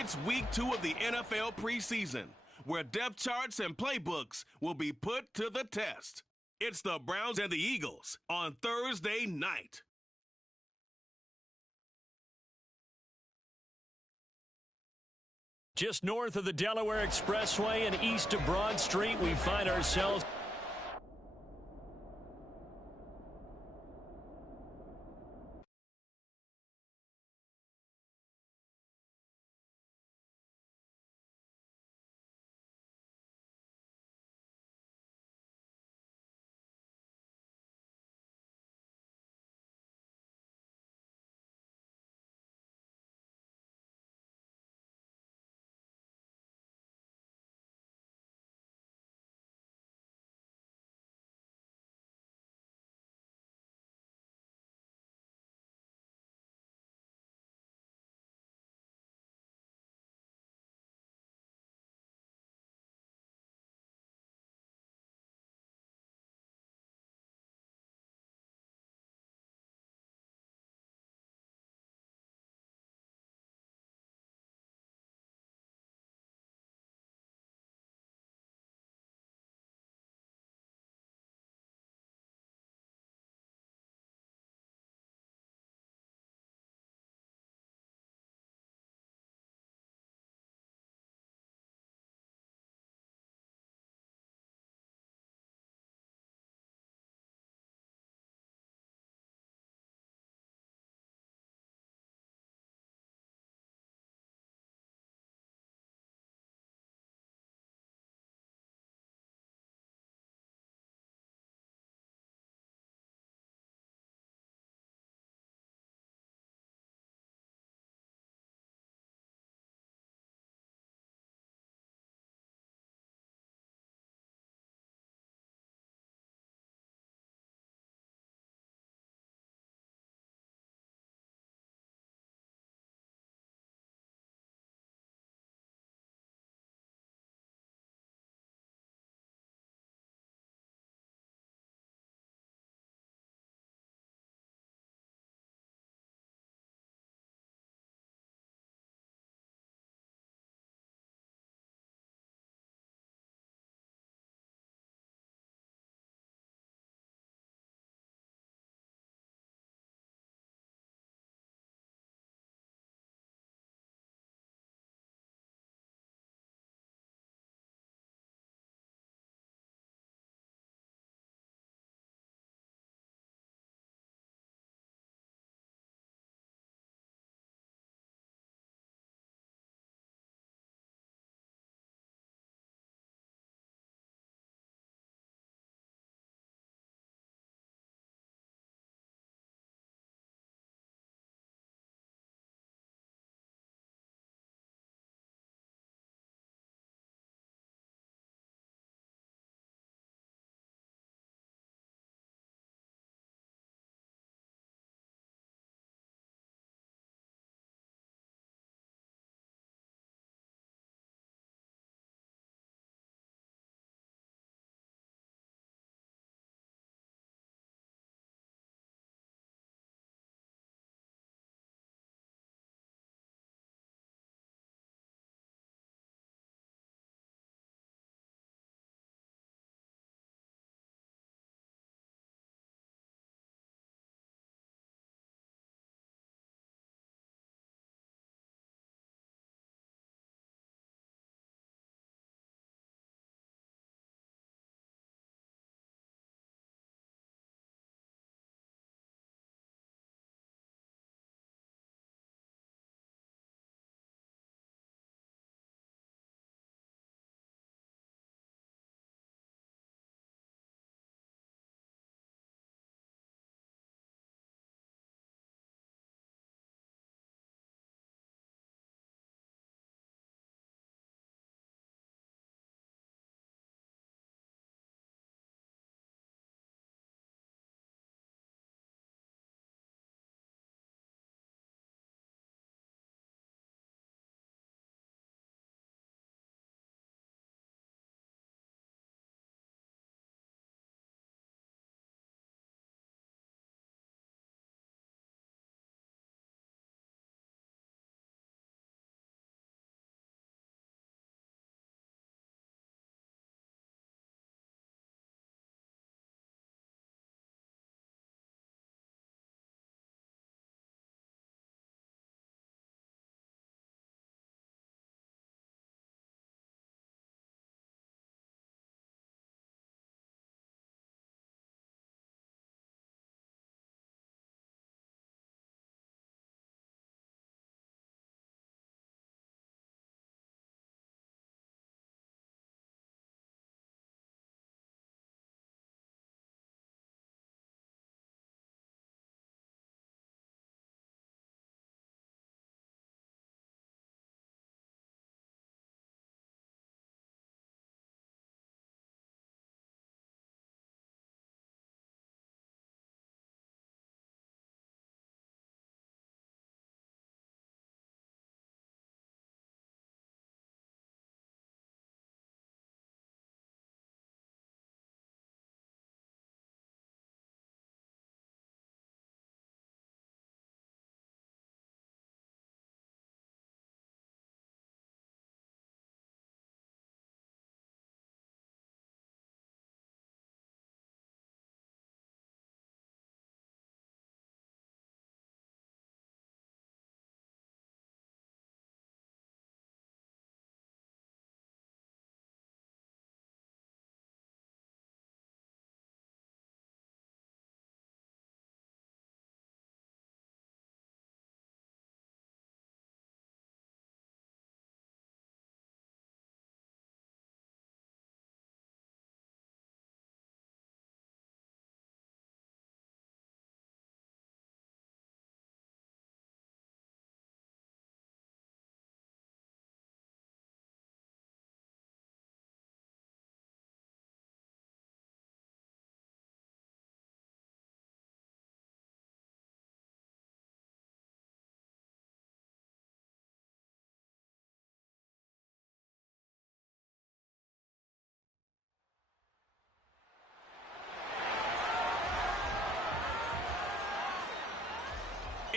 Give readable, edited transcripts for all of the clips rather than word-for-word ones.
It's week 2 of the NFL preseason, where depth charts and playbooks will be put to the test. It's the Browns and the Eagles on Thursday night. Just north of the Delaware Expressway and east of Broad Street, we find ourselves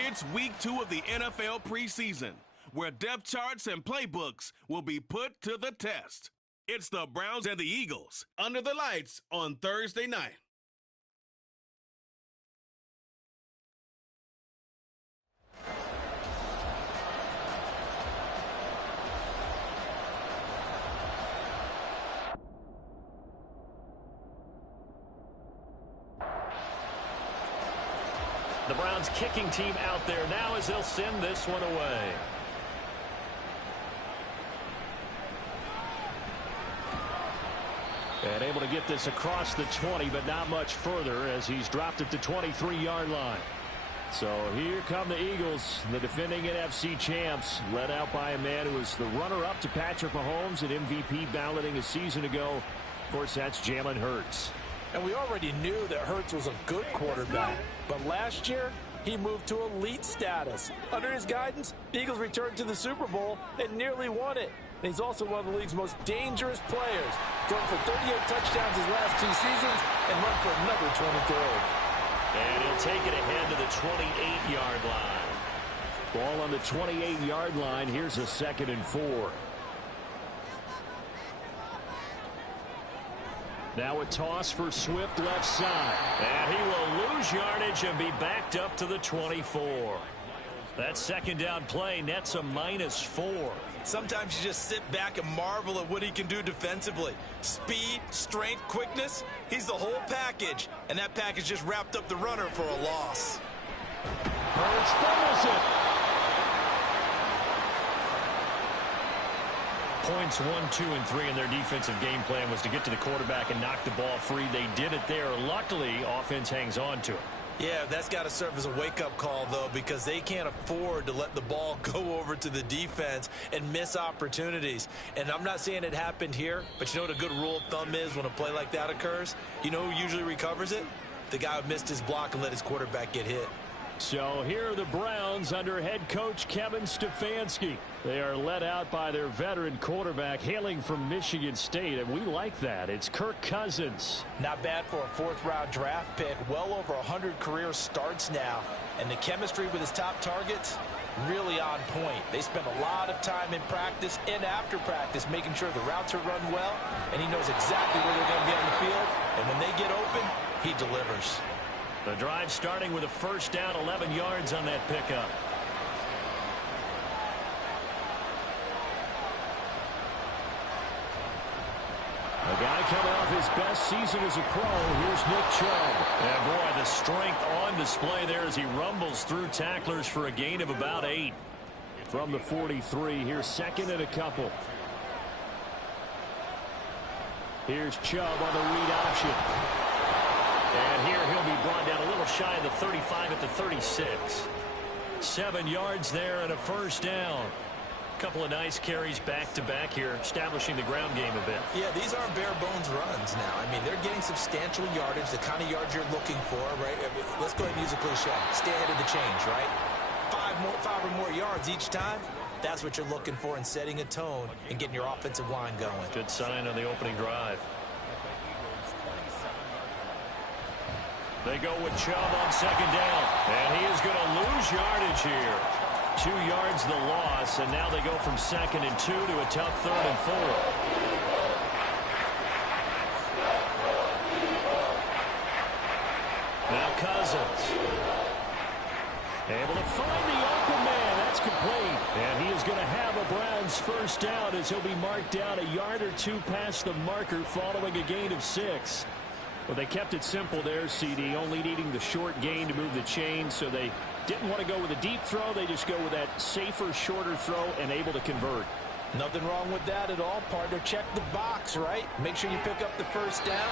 It's week 2 of the NFL preseason, where depth charts and playbooks will be put to the test. It's the Browns and the Eagles under the lights on Thursday night. The Browns kicking team out there now as they'll send this one away. And able to get this across the 20, but not much further as he's dropped it to 23-yard line. So here come the Eagles, the defending NFC champs, led out by a man who was the runner-up to Patrick Mahomes at MVP balloting a season ago. Of course, that's Jalen Hurts. And we already knew that Hurts was a good quarterback. But last year, he moved to elite status. Under his guidance, the Eagles returned to the Super Bowl and nearly won it. And he's also one of the league's most dangerous players. Thrown for 38 touchdowns his last 2 seasons and run for another 23. And he'll take it ahead to the 28-yard line. Ball on the 28-yard line. Here's a 2nd and 4. Now a toss for Swift left side. And he will lose yardage and be backed up to the 24. That 2nd down play nets a -4. Sometimes you just sit back and marvel at what he can do defensively. Speed, strength, quickness. He's the whole package. And that package just wrapped up the runner for a loss. Hurts fumbles it. Points 1, 2, and 3 in their defensive game plan was to get to the quarterback and knock the ball free. They did it there. Luckily, offense hangs on to it. Yeah, that's got to serve as a wake-up call, though, because they can't afford to let the ball go over to the defense and miss opportunities. And I'm not saying it happened here, but you know what a good rule of thumb is when a play like that occurs? You know who usually recovers it? The guy who missed his block and let his quarterback get hit. So here are the Browns under head coach Kevin Stefanski. They are led out by their veteran quarterback hailing from Michigan State, and we like that. It's Kirk Cousins. Not bad for a 4th-round draft pick. Well over 100 career starts now. And the chemistry with his top targets, really on point. They spend a lot of time in practice and after practice making sure the routes are run well, and he knows exactly where they're going to be on the field. And when they get open, he delivers. The drive starting with a 1st down, 11 yards on that pickup. A guy coming off his best season as a pro. Here's Nick Chubb. And boy, the strength on display there as he rumbles through tacklers for a gain of about 8. From the 43, here's 2nd and a couple. Here's Chubb on the read option. And here he'll be brought down a little shy of the 35 at the 36. 7 yards there and a 1st down. Couple of nice carries back-to-back here, establishing the ground game a bit. Yeah, these aren't bare-bones runs now. I mean, they're getting substantial yardage, the kind of yards you're looking for, right? I mean, let's go ahead and use a cliche. Stay ahead of the change, right? 5 or more yards each time. That's what you're looking for in setting a tone and getting your offensive line going. Good sign on the opening drive. They go with Chubb on 2nd down. And he is going to lose yardage here. 2 yards the loss, and now they go from 2nd and 2 to a tough 3rd and 4. Now Cousins. Able to find the open man. That's complete. And he is going to have a Browns 1st down as he'll be marked down a yard or 2 past the marker following a gain of 6. Well, they kept it simple there, CD, only needing the short gain to move the chain, so they didn't want to go with a deep throw. They just go with that safer, shorter throw and able to convert. Nothing wrong with that at all, partner. Check the box, right? Make sure you pick up the 1st down.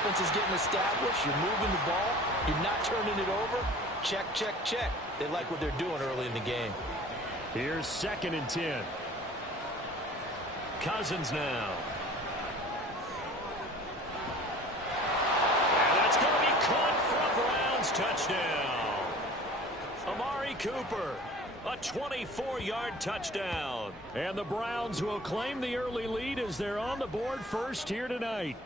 Offense is getting established. You're moving the ball. You're not turning it over. Check, check, check. They like what they're doing early in the game. Here's 2nd and 10. Cousins now. Touchdown. Amari Cooper, a 24-yard touchdown. And the Browns will claim the early lead as they're on the board first here tonight.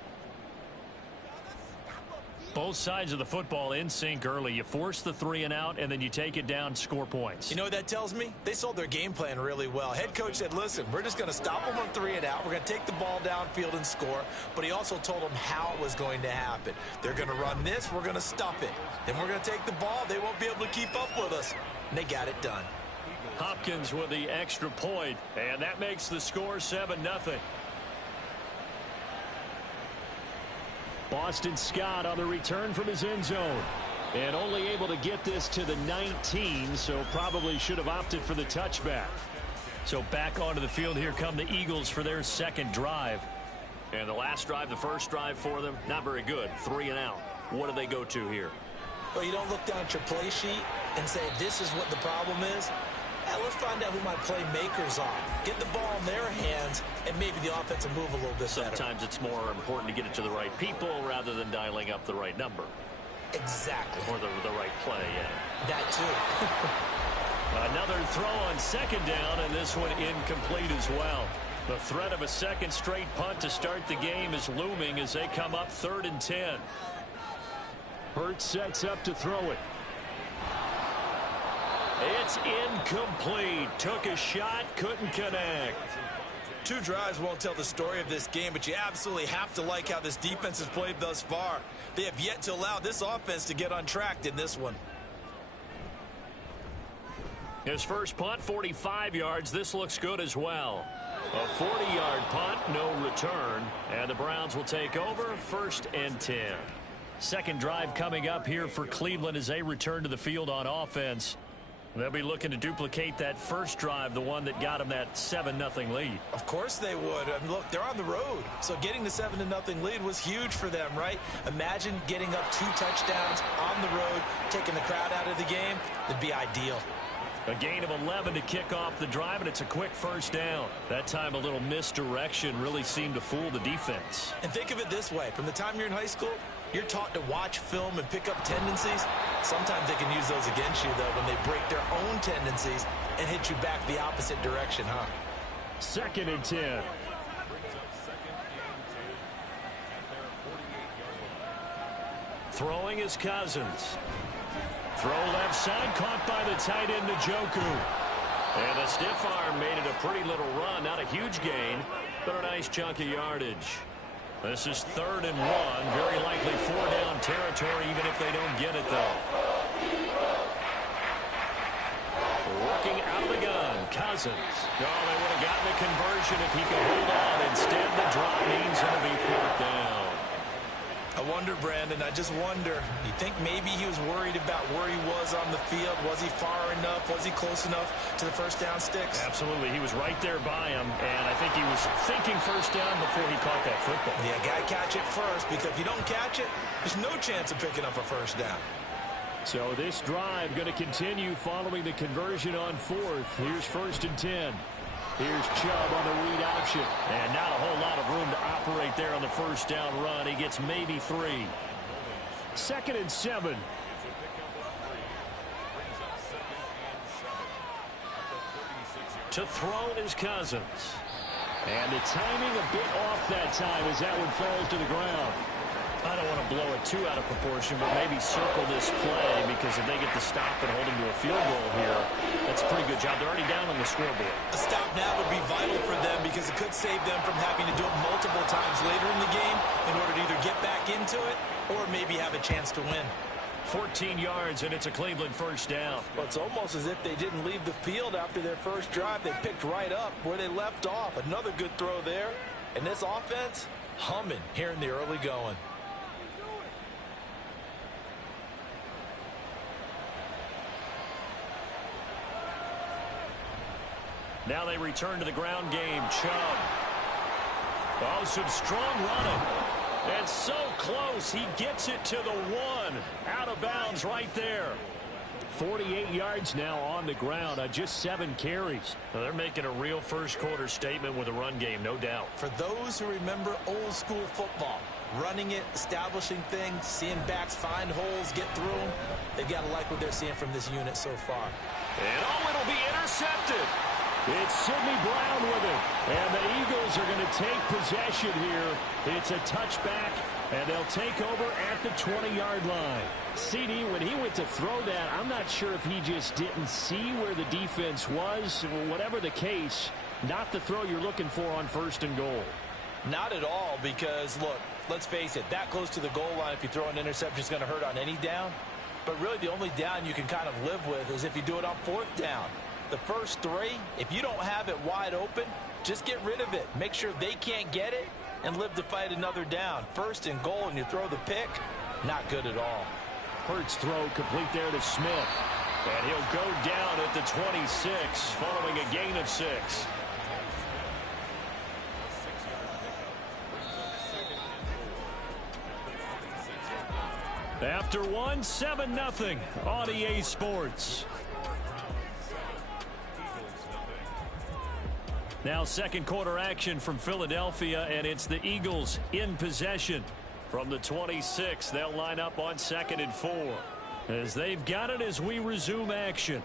Both sides of the football in sync early. You force the 3 and out, and then you take it down, score points. You know what that tells me? They sold their game plan really well. Head coach said, listen, we're just going to stop them on 3 and out. We're going to take the ball downfield and score. But he also told them how it was going to happen. They're going to run this. We're going to stop it. Then we're going to take the ball. They won't be able to keep up with us. And they got it done. Hopkins with the extra point, and that makes the score 7-0. Boston Scott on the return from his end zone. And only able to get this to the 19, so probably should have opted for the touchback. So back onto the field here come the Eagles for their second drive. And the last drive, the first drive for them, not very good. 3 and out. What do they go to here? Well, you don't look down at your play sheet and say, this is what the problem is. Let's find out who my playmakers are. Get the ball in their hands, and maybe the offense will move a little bit better. Sometimes it's more important to get it to the right people rather than dialing up the right number. Exactly. Or the right play, yeah. That too. Another throw on second down, and this one incomplete as well. The threat of a second straight punt to start the game is looming as they come up 3rd and 10. Hurts sets up to throw it. It's incomplete. Took a shot, couldn't connect. 2 drives won't tell the story of this game, but you absolutely have to like how this defense has played thus far. They have yet to allow this offense to get untracked in this one. His first punt, 45 yards. This looks good as well. A 40-yard punt, no return. And the Browns will take over 1st and 10. Second drive coming up here for Cleveland as they return to the field on offense. They'll be looking to duplicate that first drive, the one that got them that 7-0 lead. Of course they would. I mean, look, they're on the road. So getting the 7-0 lead was huge for them, right? Imagine getting up 2 touchdowns on the road, taking the crowd out of the game. That'd be ideal. A gain of 11 to kick off the drive, and it's a quick first down. That time a little misdirection really seemed to fool the defense. And think of it this way. From the time you're in high school, you're taught to watch film and pick up tendencies. Sometimes they can use those against you, though, when they break their own tendencies and hit you back the opposite direction, huh? 2nd and 10. Throwing is Cousins. Throw left side, caught by the tight end, Njoku. And a stiff arm made it a pretty little run. Not a huge gain, but a nice chunk of yardage. This is 3rd and 1. Very likely 4-down territory, even if they don't get it, though. Working out of the gun, Cousins. Oh, they would have gotten a conversion if he could hold on. Instead, the drop means it'll be 4th down. I wonder, Brandon, I just wonder. You think maybe he was worried about where he was on the field? Was he far enough? Was he close enough to the first down sticks? Absolutely. He was right there by him, and I think he was thinking first down before he caught that football. Yeah, got to catch it first, because if you don't catch it, there's no chance of picking up a first down. So this drive going to continue following the conversion on 4th. Here's 1st and 10. Here's Chubb on the read option. And not a whole lot of room to operate there on the first down run. He gets maybe 3. 2nd and 7. To throw is Cousins. And the timing a bit off that time as that one falls to the ground. I don't want to blow it too out of proportion, but maybe circle this play, because if they get the stop and hold him to a field goal here, that's a pretty good job. They're already down on the scoreboard. A stop now would be vital for them, because it could save them from having to do it multiple times later in the game in order to either get back into it or maybe have a chance to win. 14 yards, and it's a Cleveland first down. Well, it's almost as if they didn't leave the field after their first drive. They picked right up where they left off. Another good throw there. And this offense, humming here in the early going. Now they return to the ground game. Chubb. Oh, some strong running. And so close, he gets it to the 1. Out of bounds right there. 48 yards now on the ground on just 7 carries. Now they're making a real first quarter statement with a run game, no doubt. For those who remember old school football, running it, establishing things, seeing backs find holes, get through them, they've got to like what they're seeing from this unit so far. And oh, it'll be intercepted. It's Sidney Brown with it. And the Eagles are going to take possession here. It's a touchback, and they'll take over at the 20-yard line. CD, when he went to throw that, I'm not sure if he just didn't see where the defense was. Whatever the case, not the throw you're looking for on 1st and goal. Not at all, because, look, let's face it, that close to the goal line, if you throw an interception, is going to hurt on any down. But really, the only down you can kind of live with is if you do it on 4th down. The first 3, if you don't have it wide open, just get rid of it. Make sure they can't get it and live to fight another down. 1st and goal, and you throw the pick, not good at all. Hurts throw complete there to Smith. And he'll go down at the 26 following a gain of 6. After 1, 7-0 on EA Sports. Now 2nd quarter action from Philadelphia, and it's the Eagles in possession. From the 26, they'll line up on 2nd and 4. As they've got it as we resume action.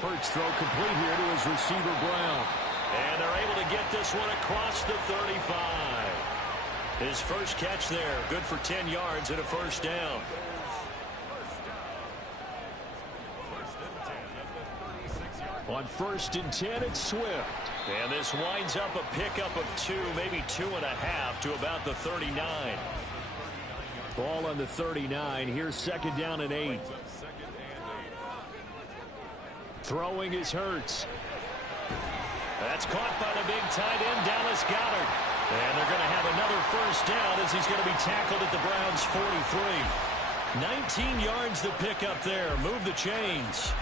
Hurts throw complete here to his receiver Brown. And they're able to get this one across the 35. His first catch there, good for 10 yards and a 1st down. On 1st and 10, it's Swift. And this winds up a pickup of 2, maybe 2.5 to about the 39. Ball on the 39. Here's 2nd down and 8. Throwing is Hurts. That's caught by the big tight end, Dallas Goedert. And they're going to have another 1st down as he's going to be tackled at the Browns' 43. 19 yards to pick up there. Move the chains.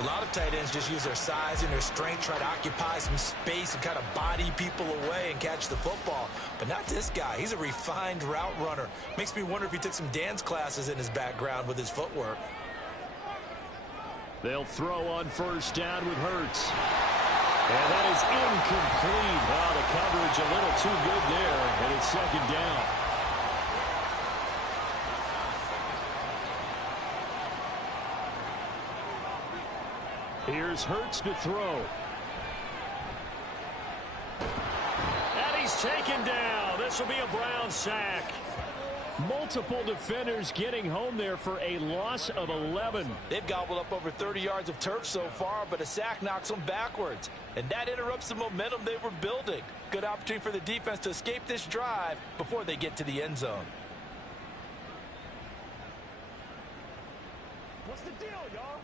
A lot of tight ends just use their size and their strength, try to occupy some space and kind of body people away and catch the football. But not this guy. He's a refined route runner. Makes me wonder if he took some dance classes in his background with his footwork. They'll throw on 1st down with Hurts. And that is incomplete. Wow, the coverage a little too good there, and it's 2nd down. Here's Hurts to throw. And he's taken down. This will be a Brown sack. Multiple defenders getting home there for a loss of 11. They've gobbled up over 30 yards of turf so far, but a sack knocks them backwards. And that interrupts the momentum they were building. Good opportunity for the defense to escape this drive before they get to the end zone. What's the deal, y'all?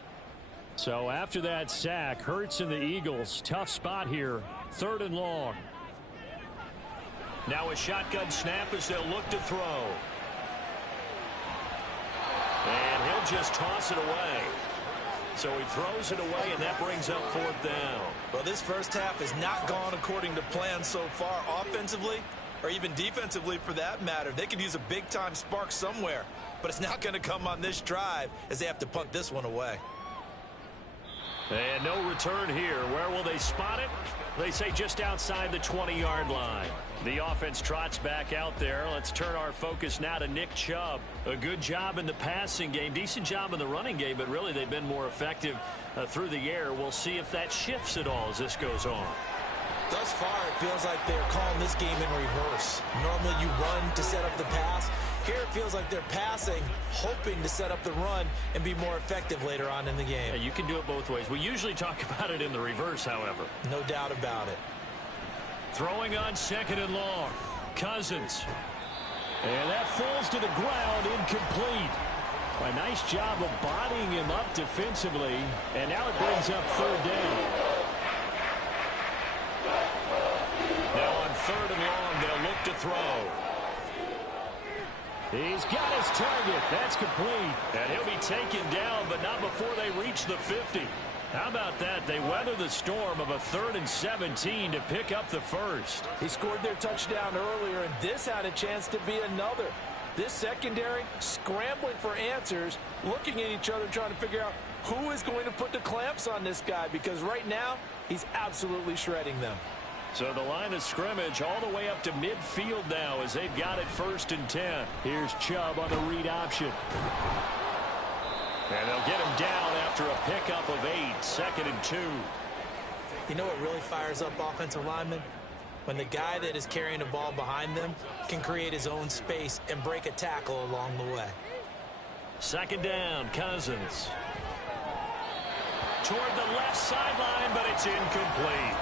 So after that sack, Hurts and the Eagles, tough spot here. 3rd and long. Now a shotgun snap as they'll look to throw. And he'll just toss it away. So he throws it away, and that brings up 4th down. Well, this first half has not gone according to plan so far offensively, or even defensively for that matter. They could use a big-time spark somewhere, but it's not going to come on this drive as they have to punt this one away. And no return here. Where will they spot it? They say just outside the 20-yard line. The offense trots back out there. Let's turn our focus now to Nick Chubb. A good job in the passing game. Decent job in the running game, but really they've been more effective through the air. We'll see if that shifts at all as this goes on. Thus far, it feels like they're calling this game in reverse. Normally you run to set up the pass. Here it feels like they're passing, hoping to set up the run and be more effective later on in the game. Yeah, you can do it both ways. We usually talk about it in the reverse, however. No doubt about it. Throwing on 2nd and long. Cousins. And that falls to the ground, incomplete. A nice job of bodying him up defensively. And now it brings up 3rd down. Now on 3rd and long, they'll look to throw. He's got his target. That's complete. And he'll be taken down, but not before they reach the 50. How about that? They weather the storm of a 3rd and 17 to pick up the first. He scored their touchdown earlier, and this had a chance to be another. This secondary scrambling for answers, looking at each other, trying to figure out who is going to put the clamps on this guy, because right now he's absolutely shredding them. So the line of scrimmage all the way up to midfield now as they've got it 1st and 10. Here's Chubb on the read option. And they'll get him down after a pickup of 8, 2nd and 2. You know what really fires up offensive linemen? When the guy that is carrying the ball behind them can create his own space and break a tackle along the way. 2nd down, Cousins. Toward the left sideline, but it's incomplete.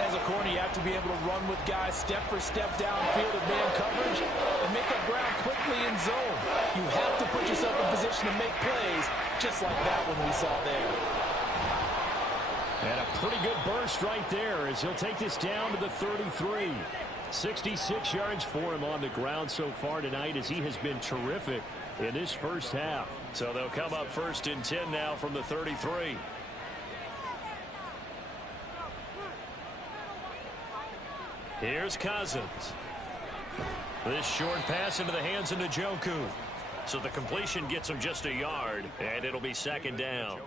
As a corner, you have to be able to run with guys step for step downfield in man coverage and make up ground quickly in zone. You have to put yourself in position to make plays, just like that one we saw there. And a pretty good burst right there as he'll take this down to the 33. 66 yards for him on the ground so far tonight as he has been terrific in this first half. So they'll come up 1st and 10 now from the 33. Here's Cousins. This short pass into the hands of Njoku. So the completion gets him just a yard, and it'll be 2nd down.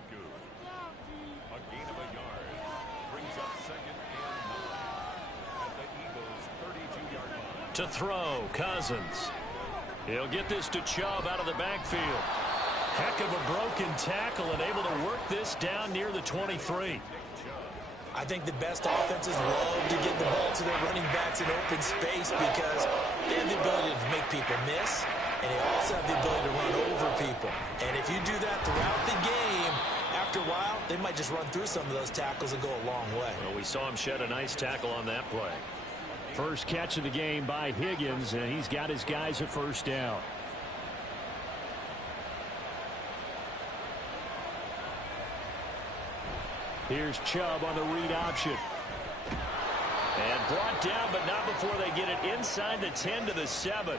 A gain of a yard brings up 2nd and 9 at the Eagles' 32-yard line. To throw, Cousins. He'll get this to Chubb out of the backfield. Heck of a broken tackle and able to work this down near the 23. I think the best offenses love to get the ball to their running backs in open space because they have the ability to make people miss, and they also have the ability to run over people. And if you do that throughout the game, after a while, they might just run through some of those tackles and go a long way. Well, we saw him shed a nice tackle on that play. First catch of the game by Higgins, and he's got his guys a 1st down. Here's Chubb on the read option. And brought down, but not before they get it inside the 10 to the 7.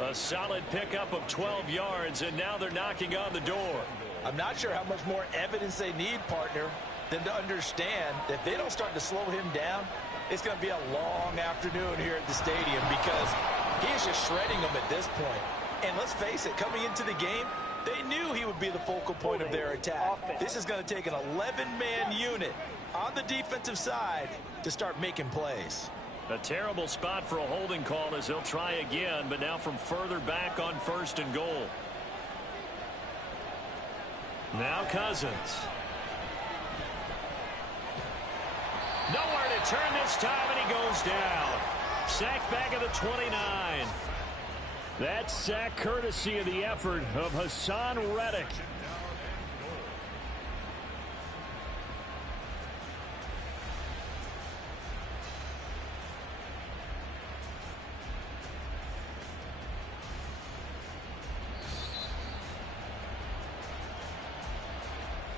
A solid pickup of 12 yards, and now they're knocking on the door. I'm not sure how much more evidence they need, partner, than to understand that if they don't start to slow him down, it's going to be a long afternoon here at the stadium because he is just shredding them at this point. And let's face it, coming into the game, they knew he would be the focal point of their attack. This is going to take an 11-man unit on the defensive side to start making plays. A terrible spot for a holding call as they'll try again, but now from further back on 1st and goal. Now Cousins. Nowhere to turn this time, and he goes down. Sacked back at the 29. That sack courtesy of the effort of Hassan Reddick.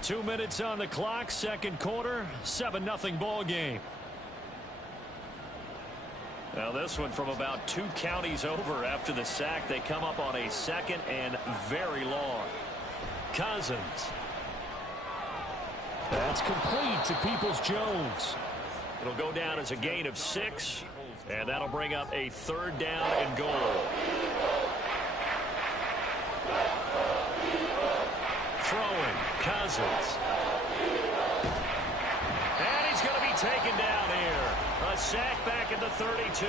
Two minutes on the clock, 2nd quarter, 7-0 ball game. Now this one from about 2 counties over after the sack. They come up on a 2nd and very long. Cousins. That's complete to Peoples-Jones. It'll go down as a gain of 6, and that'll bring up a 3rd down and goal. Throwing, Cousins. And he's going to be taken down here. A sack back at the 32.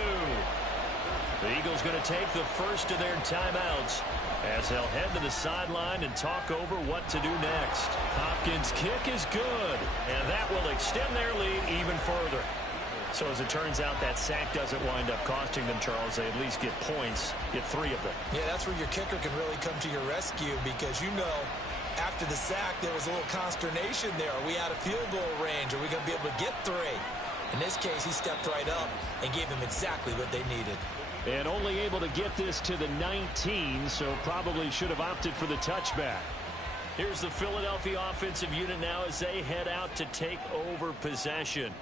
The Eagles going to take the first of their timeouts as they'll head to the sideline and talk over what to do next. Hopkins' kick is good, and that will extend their lead even further. So as it turns out, that sack doesn't wind up costing them, Charles. They at least get points, get 3 of them. Yeah, that's where your kicker can really come to your rescue because you know after the sack there was a little consternation there. Are we out of field goal range? Are we going to be able to get 3? In this case, he stepped right up and gave them exactly what they needed. And only able to get this to the 19, so probably should have opted for the touchback. Here's the Philadelphia offensive unit now as they head out to take over possession.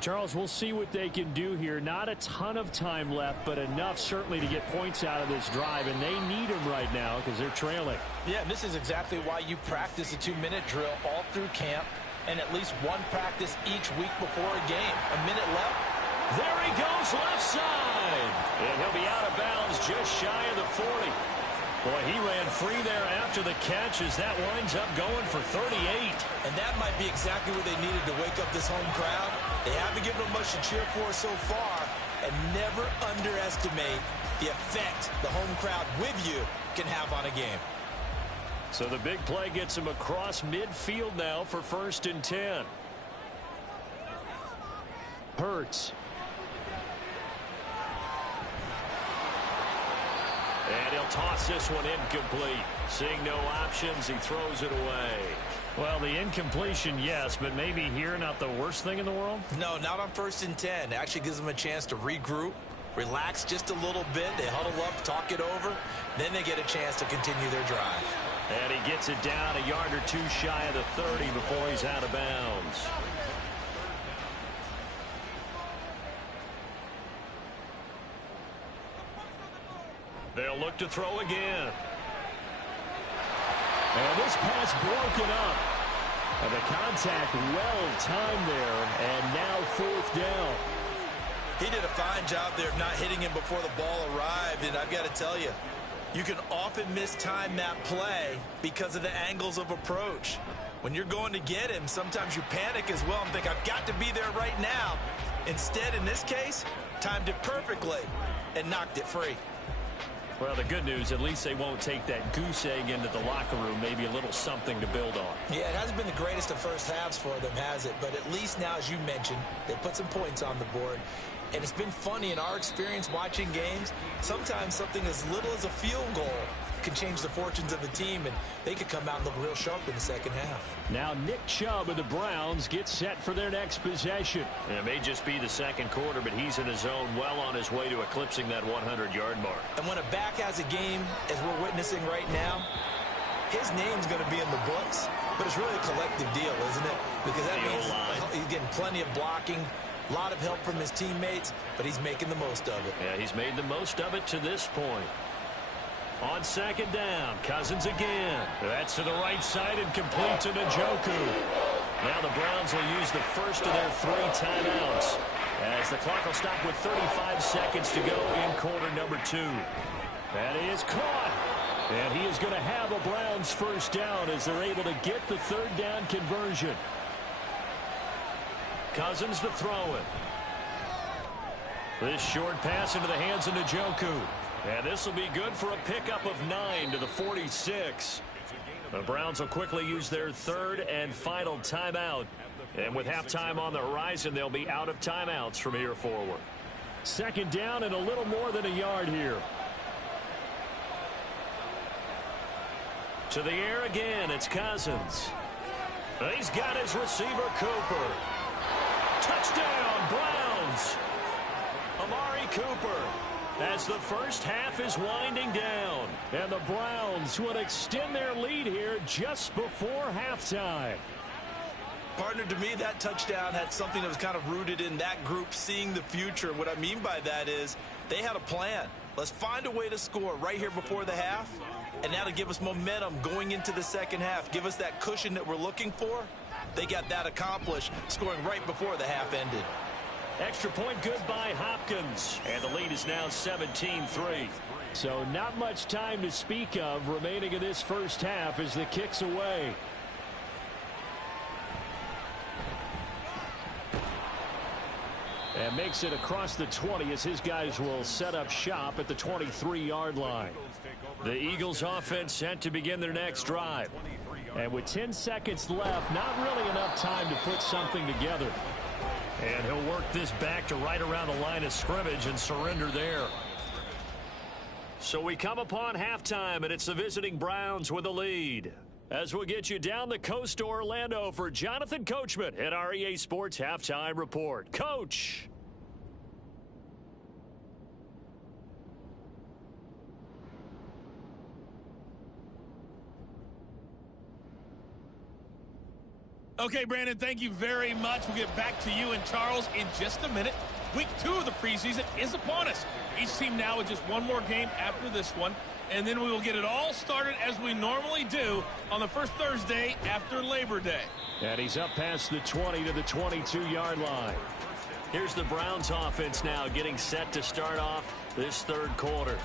Charles, we'll see what they can do here. Not a ton of time left, but enough certainly to get points out of this drive, and they need them right now because they're trailing. Yeah, and this is exactly why you practice a 2-minute drill all through camp and at least one practice each week before a game. A minute left. There he goes left side. And he'll be out of bounds just shy of the 40. Boy, he ran free there after the catch as that winds up going for 38. And that might be exactly what they needed to wake up this home crowd. They haven't given them much to cheer for so far. And never underestimate the effect the home crowd with you can have on a game. So the big play gets him across midfield now for 1st and 10. Hurts. And he'll toss this one incomplete. Seeing no options, he throws it away. Well, the incompletion, yes, but maybe here not the worst thing in the world? No, not on 1st and 10. It actually gives them a chance to regroup, relax just a little bit. They huddle up, talk it over. Then they get a chance to continue their drive. And he gets it down a yard or 2 shy of the 30 before he's out of bounds. They'll look to throw again. And this pass broken up. And the contact well timed there. And now 4th down. He did a fine job there of not hitting him before the ball arrived. And I've got to tell you, you can often mistime that play because of the angles of approach. When you're going to get him, sometimes you panic as well and think, I've got to be there right now. Instead, in this case, timed it perfectly and knocked it free. Well, the good news, at least they won't take that goose egg into the locker room. Maybe a little something to build on. Yeah, it hasn't been the greatest of first halves for them, has it? But at least now, as you mentioned, they put some points on the board. And it's been funny in our experience watching games. Sometimes something as little as a field goal can change the fortunes of the team, and they could come out and look real sharp in the second half. Now Nick Chubb of the Browns gets set for their next possession. It may just be the second quarter, but he's in his zone, well on his way to eclipsing that 100-yard mark. And when a back has a game, as we're witnessing right now, his name's going to be in the books, but it's really a collective deal, isn't it? Because that means he's getting plenty of blocking, a lot of help from his teammates, but he's making the most of it. Yeah, he's made the most of it to this point. On 2nd down, Cousins again. That's to the right side and complete to Njoku. Now the Browns will use the first of their 3 timeouts as the clock will stop with 35 seconds to go in quarter number 2. That is caught. And he is going to have a Browns first down as they're able to get the 3rd down conversion. Cousins to throw it. This short pass into the hands of Njoku. And this will be good for a pickup of 9 to the 46. The Browns will quickly use their 3rd and final timeout. And with halftime on the horizon, they'll be out of timeouts from here forward. 2nd down and a little more than a yard here. To the air again, it's Cousins. He's got his receiver, Cooper. Touchdown, Browns. Amari Cooper. As the first half is winding down. And the Browns would extend their lead here just before halftime. Partner, to me, that touchdown had something that was kind of rooted in that group seeing the future. What I mean by that is they had a plan. Let's find a way to score right here before the half. And now to give us momentum going into the second half. Give us that cushion that we're looking for. They got that accomplished, scoring right before the half ended. Extra point good by Hopkins. And the lead is now 17-3. So not much time to speak of remaining in this first half as the kick's away. And makes it across the 20 as his guys will set up shop at the 23-yard line. The Eagles offense set to begin their next drive. And with 10 seconds left, not really enough time to put something together. And he'll work this back to right around the line of scrimmage and surrender there. So we come upon halftime, and it's the visiting Browns with the lead. As we'll get you down the coast to Orlando for Jonathan Coachman at our EA Sports Halftime Report. Coach. Okay, Brandon, thank you very much. We'll get back to you and Charles in just a minute. Week 2 of the preseason is upon us. Each team now with just one more game after this one, and then we will get it all started as we normally do on the first Thursday after Labor Day. And he's up past the 20 to the 22-yard line. Here's the Browns offense now getting set to start off this 3rd quarter.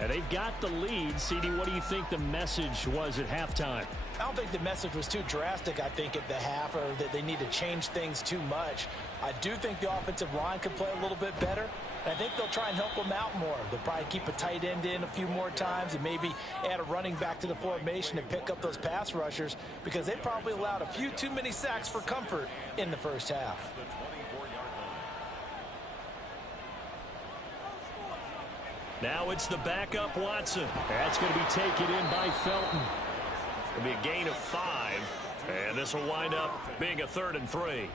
And they've got the lead. CD, what do you think the message was at halftime? I don't think the message was too drastic, I think, at the half, or that they need to change things too much. I do think the offensive line could play a little bit better. And I think they'll try and help him out more. They'll probably keep a tight end in a few more times and maybe add a running back to the formation to pick up those pass rushers because they probably allowed a few too many sacks for comfort in the first half. Now it's the backup Watson. That's going to be taken in by Felton. It'll be a gain of 5, and this will wind up being a 3rd and 3.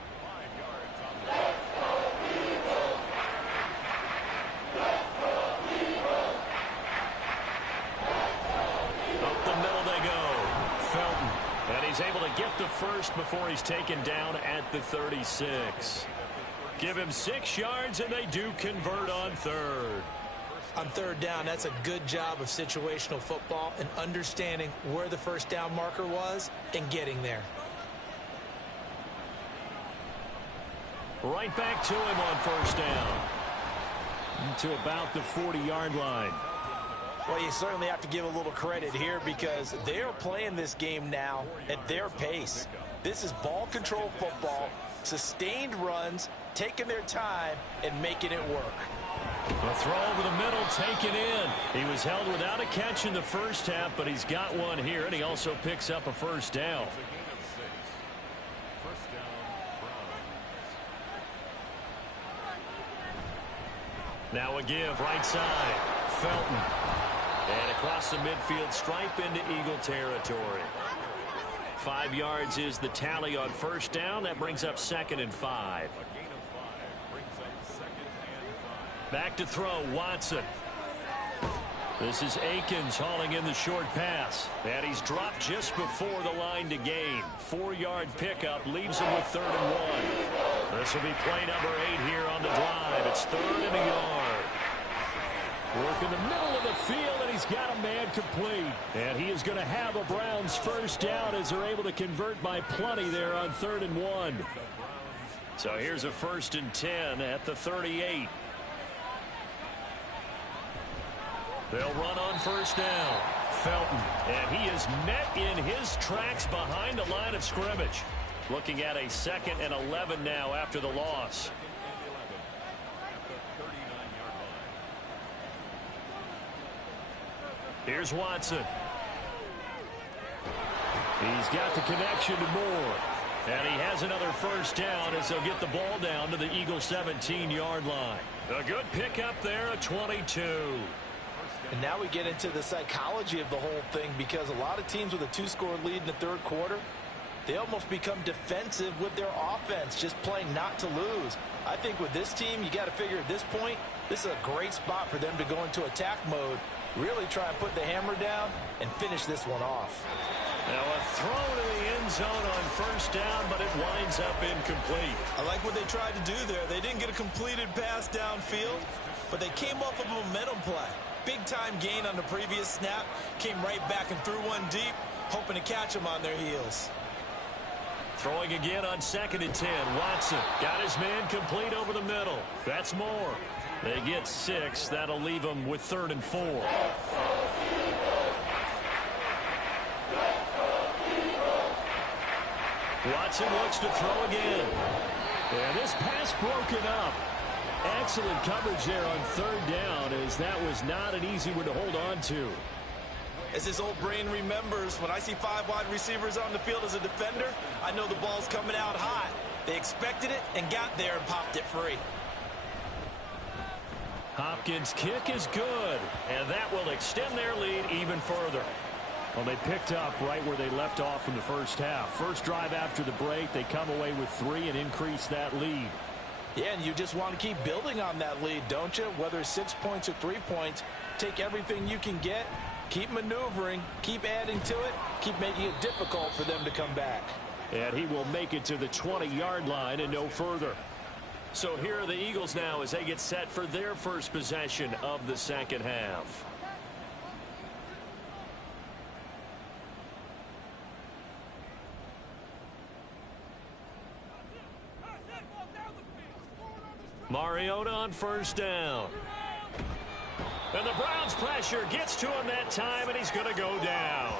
Up the middle they go. Felton. And he's able to get the first before he's taken down at the 36. Give him 6 yards, and they do convert on 3rd. On 3rd down, that's a good job of situational football and understanding where the first down marker was and getting there. Right back to him on 1st down. To about the 40-yard line. Well, you certainly have to give a little credit here because they are playing this game now at their pace. This is ball control football, sustained runs, taking their time, and making it work. A throw over the middle, taken in. He was held without a catch in the first half, but he's got one here, and he also picks up a 1st down. Now a give, right side. Felton. And across the midfield stripe into Eagle territory. 5 yards is the tally on 1st down. That brings up 2nd and 5. Back to throw, Watson. This is Akins hauling in the short pass. And he's dropped just before the line to gain. 4-yard pickup leaves him with 3rd and 1. This will be play number 8 here on the drive. It's 3rd and a yard. Work in the middle of the field, and he's got a man complete. And he is going to have a Browns 1st down as they're able to convert by plenty there on 3rd and 1. So here's a 1st and 10 at the 38. They'll run on 1st down. Felton. And he is met in his tracks behind the line of scrimmage. Looking at a 2nd and 11 now after the loss. Here's Watson. He's got the connection to Moore. And he has another 1st down as they'll get the ball down to the Eagle 17-yard line. A good pickup there, a 22. And now we get into the psychology of the whole thing because a lot of teams with a 2-score lead in the 3rd quarter, they almost become defensive with their offense, just playing not to lose. I think with this team, you got to figure at this point, this is a great spot for them to go into attack mode, really try and put the hammer down and finish this one off. Now a throw to the end zone on 1st down, but it winds up incomplete. I like what they tried to do there. They didn't get a completed pass downfield, but they came off of a momentum play. Big-time gain on the previous snap, came right back and threw one deep, hoping to catch them on their heels. Throwing again on 2nd and 10. Watson got his man complete over the middle. That's more. They get 6. That'll leave them with 3rd and 4. Watson looks to throw again. And this pass broken up. Excellent coverage there on 3rd down as that was not an easy one to hold on to. As his old brain remembers, when I see 5 wide receivers on the field as a defender, I know the ball's coming out hot. They expected it and got there and popped it free. Hopkins' kick is good, and that will extend their lead even further. Well, they picked up right where they left off in the first half. First drive after the break, they come away with 3 and increase that lead. Yeah, and you just want to keep building on that lead, don't you? Whether it's 6 points or 3 points, take everything you can get, keep maneuvering, keep adding to it, keep making it difficult for them to come back. And he will make it to the 20-yard line and no further. So here are the Eagles now as they get set for their first possession of the second half. Mariota on 1st down. And the Browns pressure gets to him that time, and he's going to go down.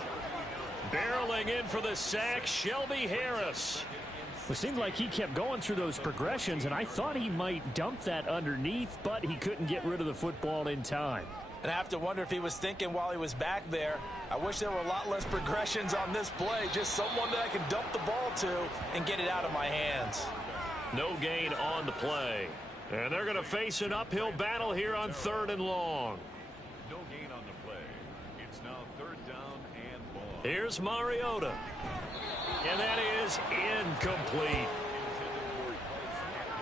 Barreling in for the sack, Shelby Harris. It seemed like he kept going through those progressions, and I thought he might dump that underneath, but he couldn't get rid of the football in time. And I have to wonder if he was thinking while he was back there, I wish there were a lot less progressions on this play, just someone that I can dump the ball to and get it out of my hands. No gain on the play. And they're going to face an uphill battle here on 3rd and long. No gain on the play. It's now 3rd down and ball. Here's Mariota. And that is incomplete.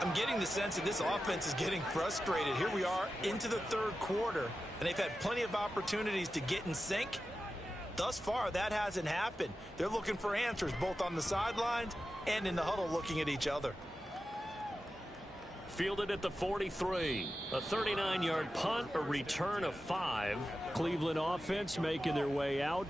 I'm getting the sense that this offense is getting frustrated. Here we are into the 3rd quarter, and they've had plenty of opportunities to get in sync. Thus far, that hasn't happened. They're looking for answers both on the sidelines and in the huddle looking at each other. Fielded at the 43. A 39-yard punt, a return of 5. Cleveland offense making their way out.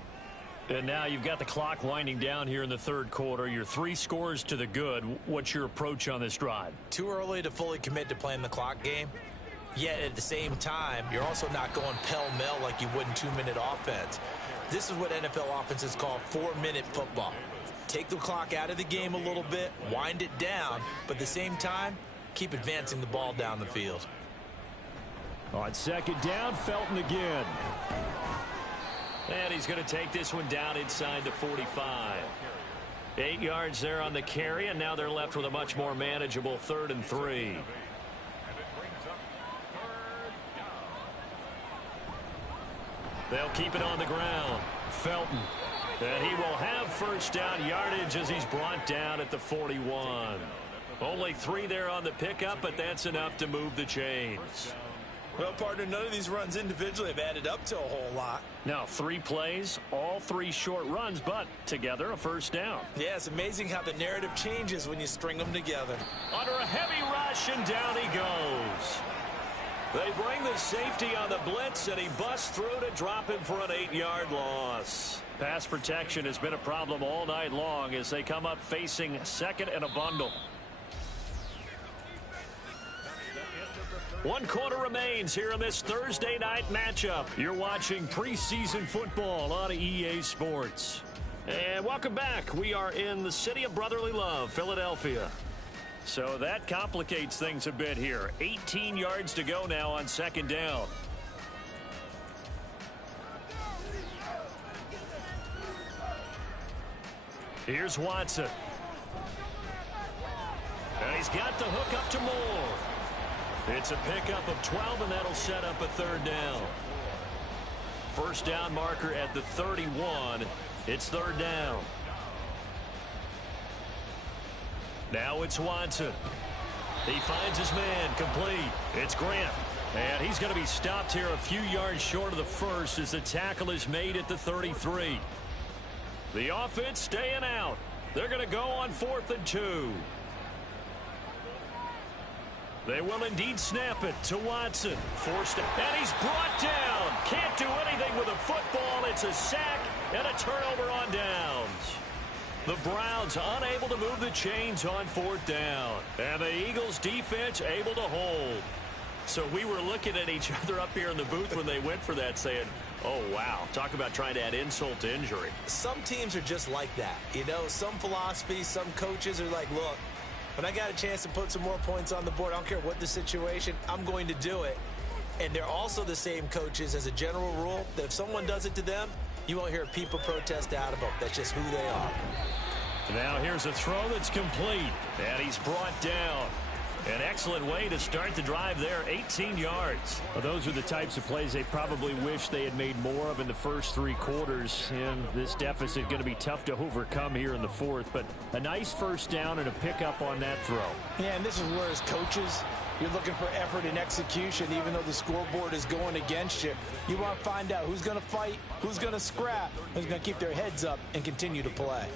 And now you've got the clock winding down here in the 3rd quarter. You're 3 scores to the good. What's your approach on this drive? Too early to fully commit to playing the clock game. Yet at the same time, you're also not going pell-mell like you would in 2-minute offense. This is what NFL offenses call 4-minute football. Take the clock out of the game a little bit, wind it down, but at the same time, keep advancing the ball down the field. On 2nd down, Felton again. And he's going to take this one down inside the 45. 8 yards there on the carry, and now they're left with a much more manageable 3rd and 3. They'll keep it on the ground. Felton. And he will have 1st down yardage as he's brought down at the 41. Only 3 there on the pickup, but that's enough to move the chains. Well, partner, none of these runs individually have added up to a whole lot. Now 3 plays, all 3 short runs, but together a 1st down. Yeah, it's amazing how the narrative changes when you string them together. Under a heavy rush, and down he goes. They bring the safety on the blitz, and he busts through to drop him for an 8-yard loss. Pass protection has been a problem all night long as they come up facing 2nd and a bundle. 1 quarter remains here in this Thursday night matchup. You're watching preseason football on EA Sports. And welcome back. We are in the city of brotherly love, Philadelphia. So that complicates things a bit here. 18 yards to go now on 2nd down. Here's Watson. And he's got the hook up to Moore. It's a pickup of 12, and that'll set up a 3rd down. 1st down marker at the 31. It's 3rd down. Now it's Watson. He finds his man, complete. It's Grant. And he's going to be stopped here a few yards short of the 1st as the tackle is made at the 33. The offense staying out. They're going to go on 4th and 2. They will indeed snap it to Watson. Forced it, and he's brought down. Can't do anything with a football. It's a sack and a turnover on downs. The Browns unable to move the chains on 4th down. And the Eagles defense able to hold. So we were looking at each other up here in the booth when they went for that saying, oh, wow, talk about trying to add insult to injury. Some teams are just like that. You know, some philosophies, some coaches are like, look, when I got a chance to put some more points on the board, I don't care what the situation, I'm going to do it. And they're also the same coaches as a general rule that if someone does it to them, you won't hear people protest out of them. That's just who they are. Now here's a throw that's complete. And he's brought down. An excellent way to start the drive there, 18 yards. Well, those are the types of plays they probably wish they had made more of in the first 3 quarters. And this deficit going to be tough to overcome here in the 4th. But a nice 1st down and a pickup on that throw. Yeah, and this is where as coaches, you're looking for effort and execution, even though the scoreboard is going against you. You want to find out who's going to fight, who's going to scrap, who's going to keep their heads up and continue to play.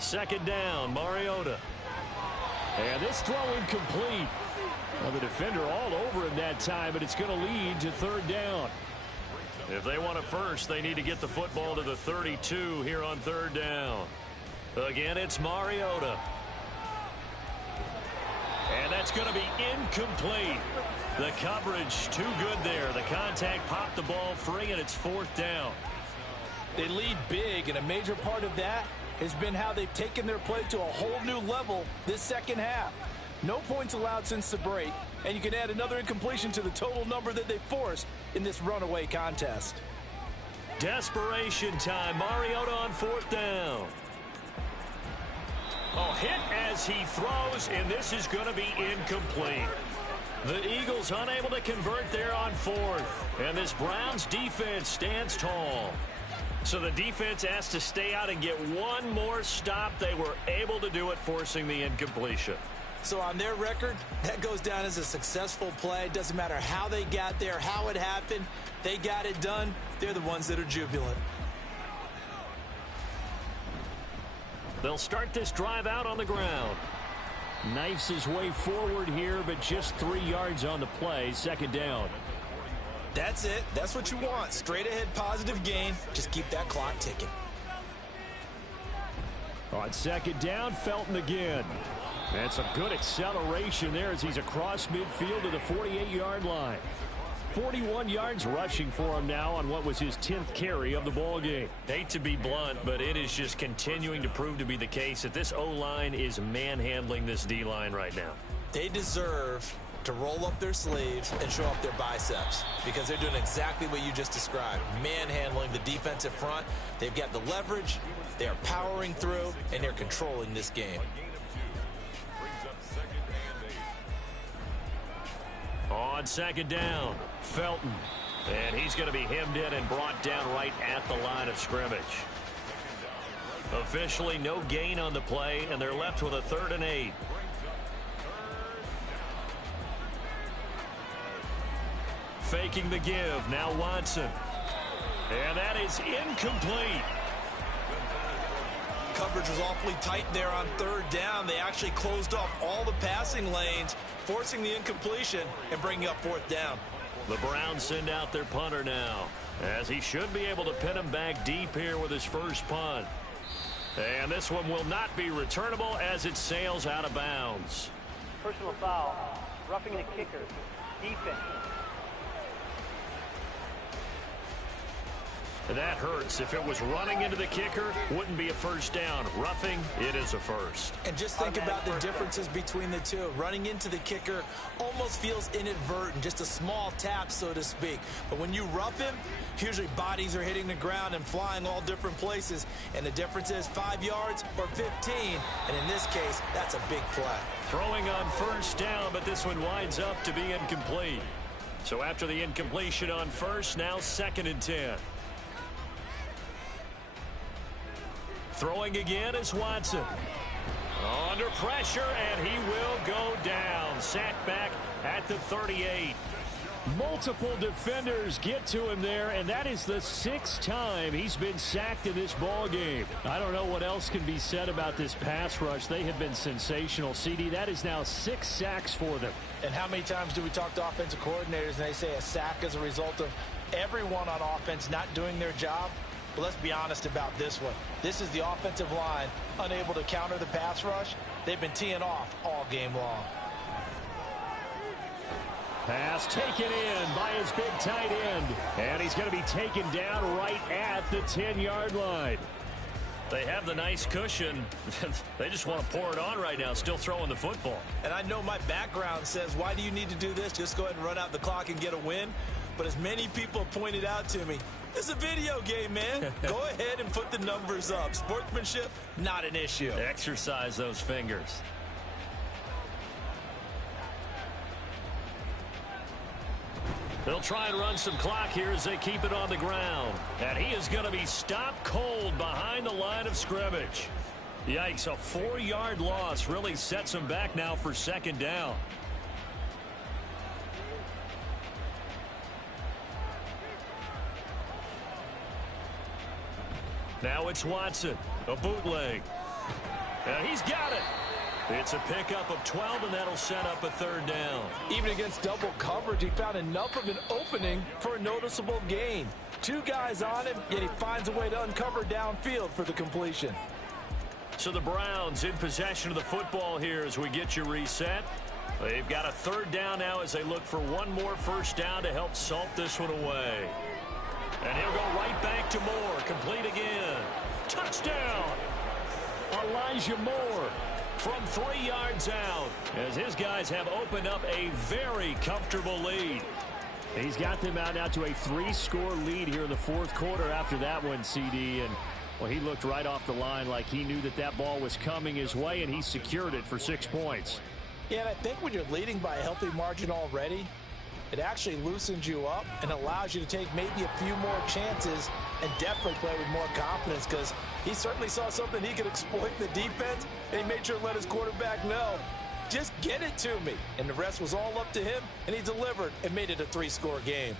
2nd down, Mariota. And this throw incomplete. Well, the defender all over him that time, but it's going to lead to 3rd down. If they want a first, they need to get the football to the 32 here on 3rd down. Again, it's Mariota. And that's going to be incomplete. The coverage too good there. The contact popped the ball free, and it's 4th down. They lead big, and a major part of that has been how they've taken their play to a whole new level this second half. No points allowed since the break, and you can add another incompletion to the total number that they forced in this runaway contest. Desperation time. Mariota on 4th down. Oh, hit as he throws, and this is going to be incomplete. The Eagles unable to convert there on 4th, and this Browns defense stands tall. So the defense has to stay out and get one more stop. They were able to do it, forcing the incompletion. So on their record, that goes down as a successful play. Doesn't matter how they got there, how it happened. They got it done. They're the ones that are jubilant. They'll start this drive out on the ground. Knifes his way forward here, but just 3 yards on the play. 2nd down. That's it. That's what you want. Straight ahead positive gain. Just keep that clock ticking. On 2nd down, Felton again. And some good acceleration there as he's across midfield to the 48-yard line. 41 yards rushing for him now on what was his 10th carry of the ball game. Hate to be blunt, but it is just continuing to prove to be the case that this O-line is manhandling this D-line right now. They deserve to roll up their sleeves and show up their biceps because they're doing exactly what you just described, manhandling the defensive front. They've got the leverage, they're powering through, and they're controlling this game. On 2nd down, Felton. And he's going to be hemmed in and brought down right at the line of scrimmage. Officially no gain on the play, and they're left with a 3rd and 8. Faking the give, now Watson. And that is incomplete. Coverage was awfully tight there on 3rd down. They actually closed off all the passing lanes, forcing the incompletion and bringing up 4th down. The Browns send out their punter now, as he should be able to pin him back deep here with his first punt. And this one will not be returnable as it sails out of bounds. Personal foul, roughing the kicker, defense. That hurts. If it was running into the kicker, wouldn't be a 1st down. Roughing, it is a 1st. And just think about the differences between the two. Running into the kicker almost feels inadvertent, just a small tap, so to speak. But when you rough him, usually bodies are hitting the ground and flying all different places. And the difference is 5 yards or 15. And in this case, that's a big play. Throwing on 1st down, but this one winds up to be incomplete. So after the incompletion on 1st, now 2nd and 10. Throwing again is Watson. Under pressure, and he will go down. Sacked back at the 38. Multiple defenders get to him there, and that is the 6th time he's been sacked in this ball game. I don't know what else can be said about this pass rush. They have been sensational. CD, that is now 6 sacks for them. And how many times do we talk to offensive coordinators and they say a sack is a result of everyone on offense not doing their job? But let's be honest about this one. This is the offensive line unable to counter the pass rush. They've been teeing off all game long. Pass taken in by his big tight end. And he's going to be taken down right at the 10-yard line. They have the nice cushion. They just want to pour it on right now, still throwing the football. And I know my background says, why do you need to do this? Just go ahead and run out the clock and get a win. But as many people have pointed out to me, it's a video game, man. Go ahead and put the numbers up. Sportsmanship, not an issue. Exercise those fingers. They'll try and run some clock here as they keep it on the ground. And he is going to be stopped cold behind the line of scrimmage. Yikes, a 4-yard loss really sets him back now for 2nd down. Now it's Watson, a bootleg. And he's got it. It's a pickup of 12, and that'll set up a 3rd down. Even against double coverage, he found enough of an opening for a noticeable gain. 2 guys on him, yet he finds a way to uncover downfield for the completion. So the Browns in possession of the football here as we get you reset. They've got a 3rd down now as they look for one more 1st down to help salt this one away. And he'll go right back to Moore. Complete again. Touchdown. Elijah Moore from 3 yards out, as his guys have opened up a very comfortable lead. He's got them out now to a 3-score lead here in the fourth quarter after that one, CD. And, well, he looked right off the line like he knew that that ball was coming his way, and he secured it for 6 points. Yeah, and I think when you're leading by a healthy margin already, it actually loosens you up and allows you to take maybe a few more chances and definitely play with more confidence, because he certainly saw something he could exploit in the defense, and he made sure to let his quarterback know, just get it to me. And the rest was all up to him, and he delivered and made it a 3-score game.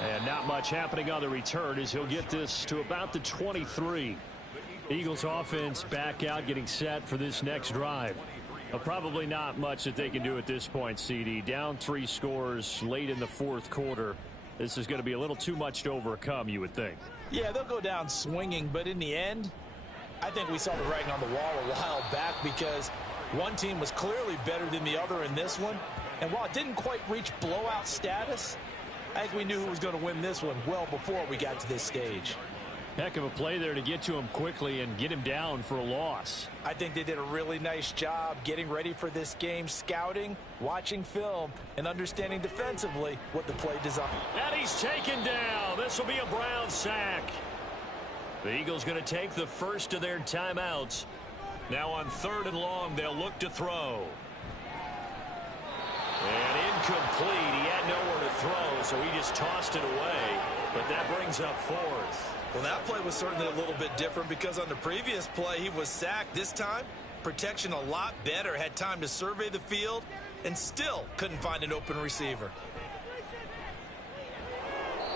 And not much happening on the return as he'll get this to about the 23. Eagles offense back out, getting set for this next drive. Probably not much that they can do at this point, CD. Down 3 scores late in the fourth quarter. This is going to be a little too much to overcome, you would think. Yeah, they'll go down swinging, but in the end, I think we saw the writing on the wall a while back, because one team was clearly better than the other in this one. And while it didn't quite reach blowout status, I think we knew who was going to win this one well before we got to this stage. Heck of a play there to get to him quickly and get him down for a loss. I think they did a really nice job getting ready for this game, scouting, watching film, and understanding defensively what the play design. And he's taken down. This will be a Brown sack. The Eagles going to take the first of their timeouts. Now on 3rd and long, they'll look to throw. And incomplete. He had nowhere to throw, so he just tossed it away. But that brings up 4th. Well, that play was certainly a little bit different, because on the previous play, he was sacked. This time, protection a lot better. Had time to survey the field and still couldn't find an open receiver.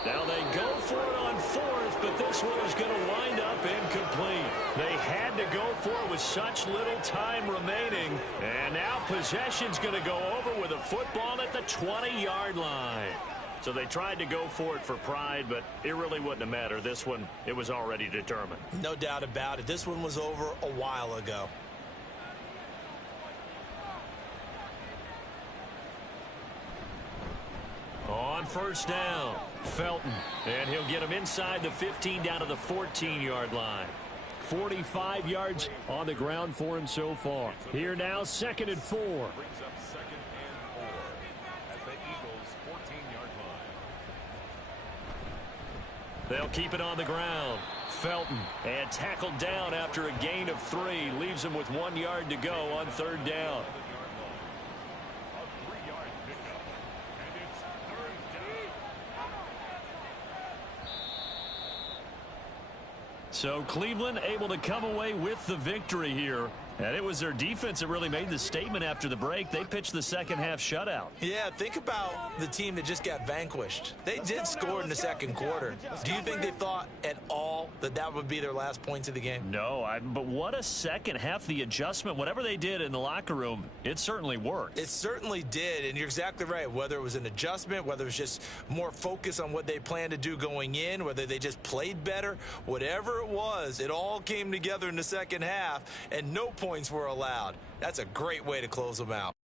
Now they go for it on 4th, but this one is going to wind up incomplete. They had to go for it with such little time remaining. And now possession's going to go over with a football at the 20-yard line. So they tried to go for it for pride, but it really wouldn't have mattered. This one, it was already determined. No doubt about it. This one was over a while ago. On 1st down, Felton. And he'll get him inside the 15 down to the 14-yard line. 45 yards on the ground for him so far. Here now, 2nd and 4. Brings up 2nd and 4 at the Eagles' 14-yard line. They'll keep it on the ground. Felton, and tackled down after a gain of 3. Leaves him with 1 yard to go on 3rd down. So Cleveland able to come away with the victory here. And it was their defense that really made the statement after the break. They pitched the second half shutout. Yeah, think about the team that just got vanquished. They did score in the second quarter. Do you think they thought at all that that would be their last points of the game? No, but what a second half. The adjustment, whatever they did in the locker room, it certainly worked. It certainly did, and you're exactly right. Whether it was an adjustment, whether it was just more focus on what they planned to do going in, whether they just played better, whatever it was, it all came together in the second half, and no points were allowed. That's a great way to close them out.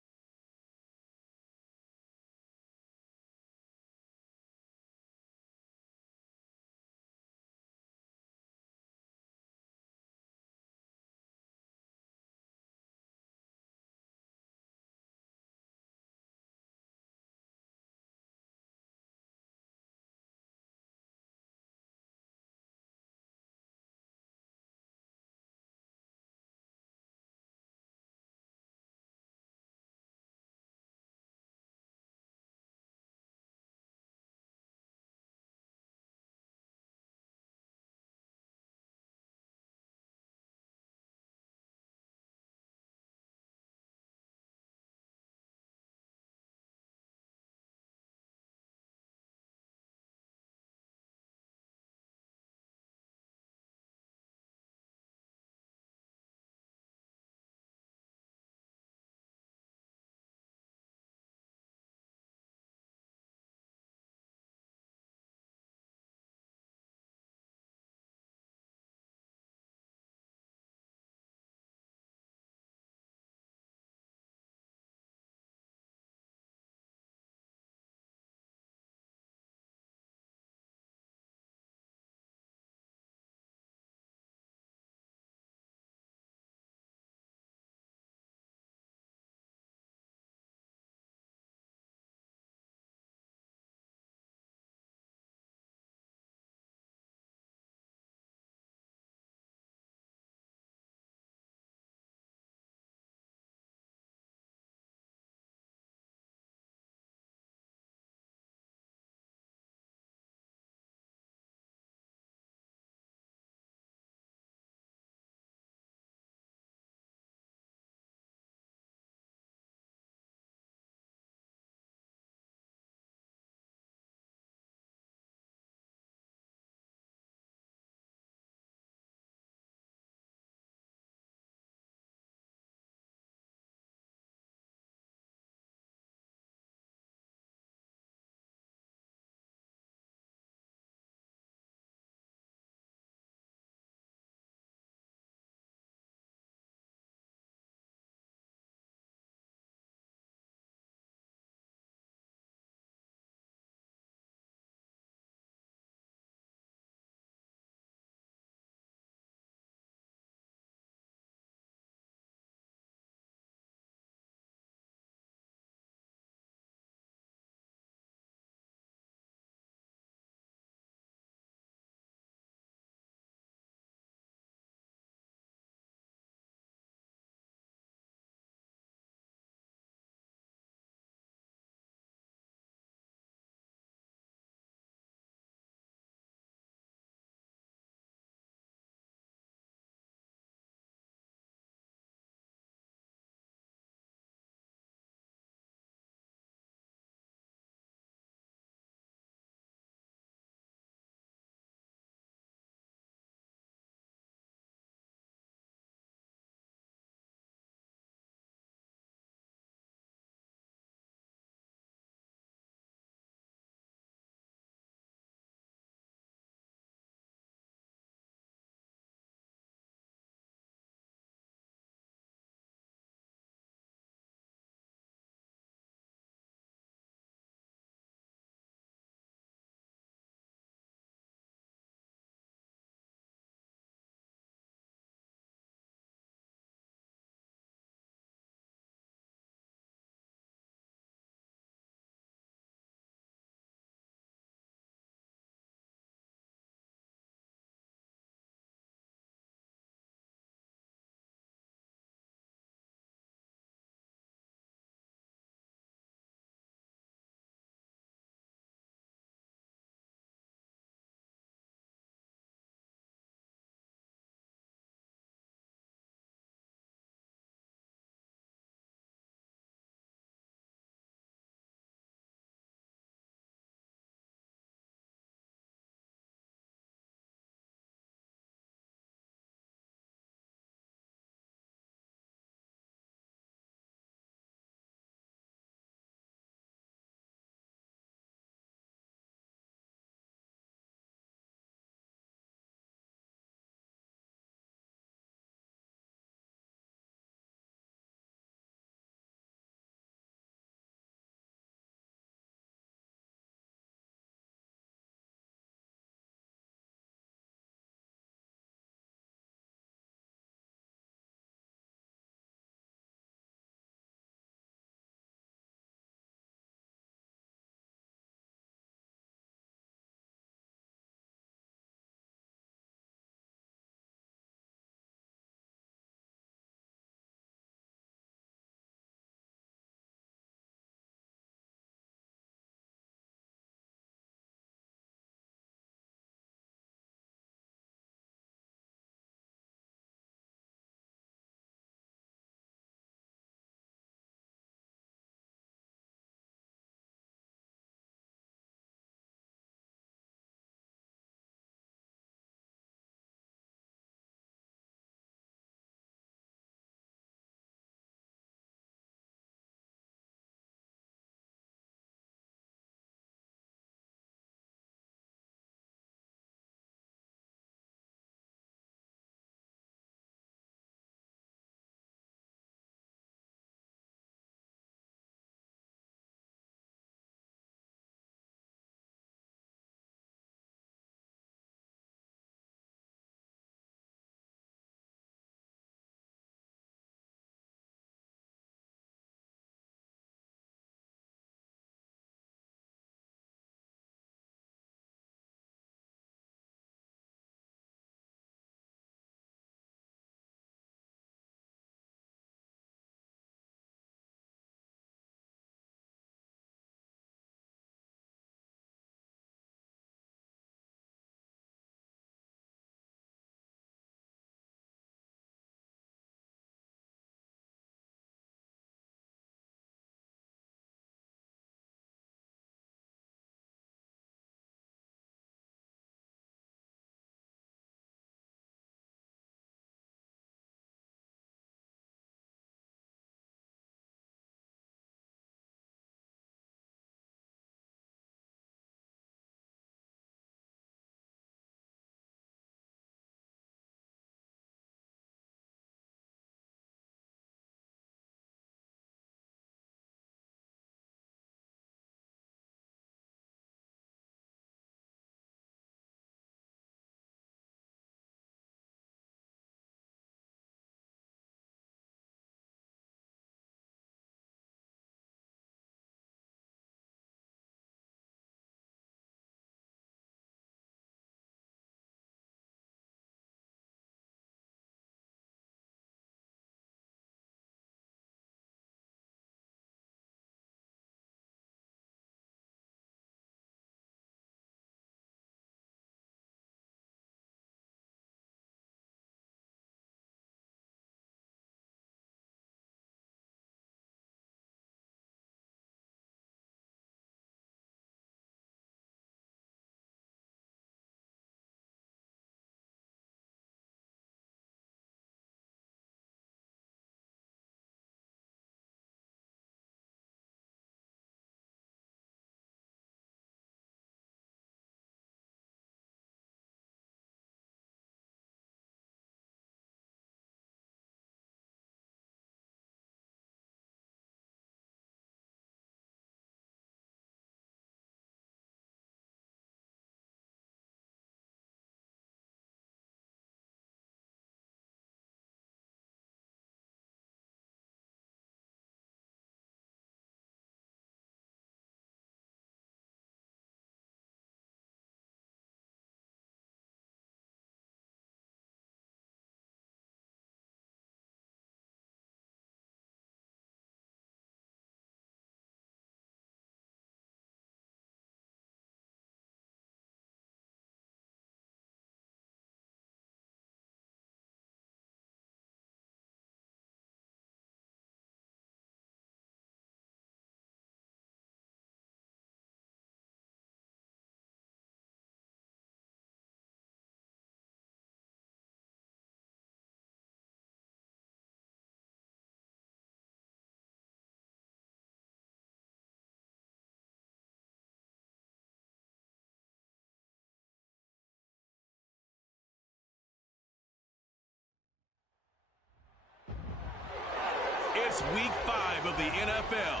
It's Week 5 of the NFL,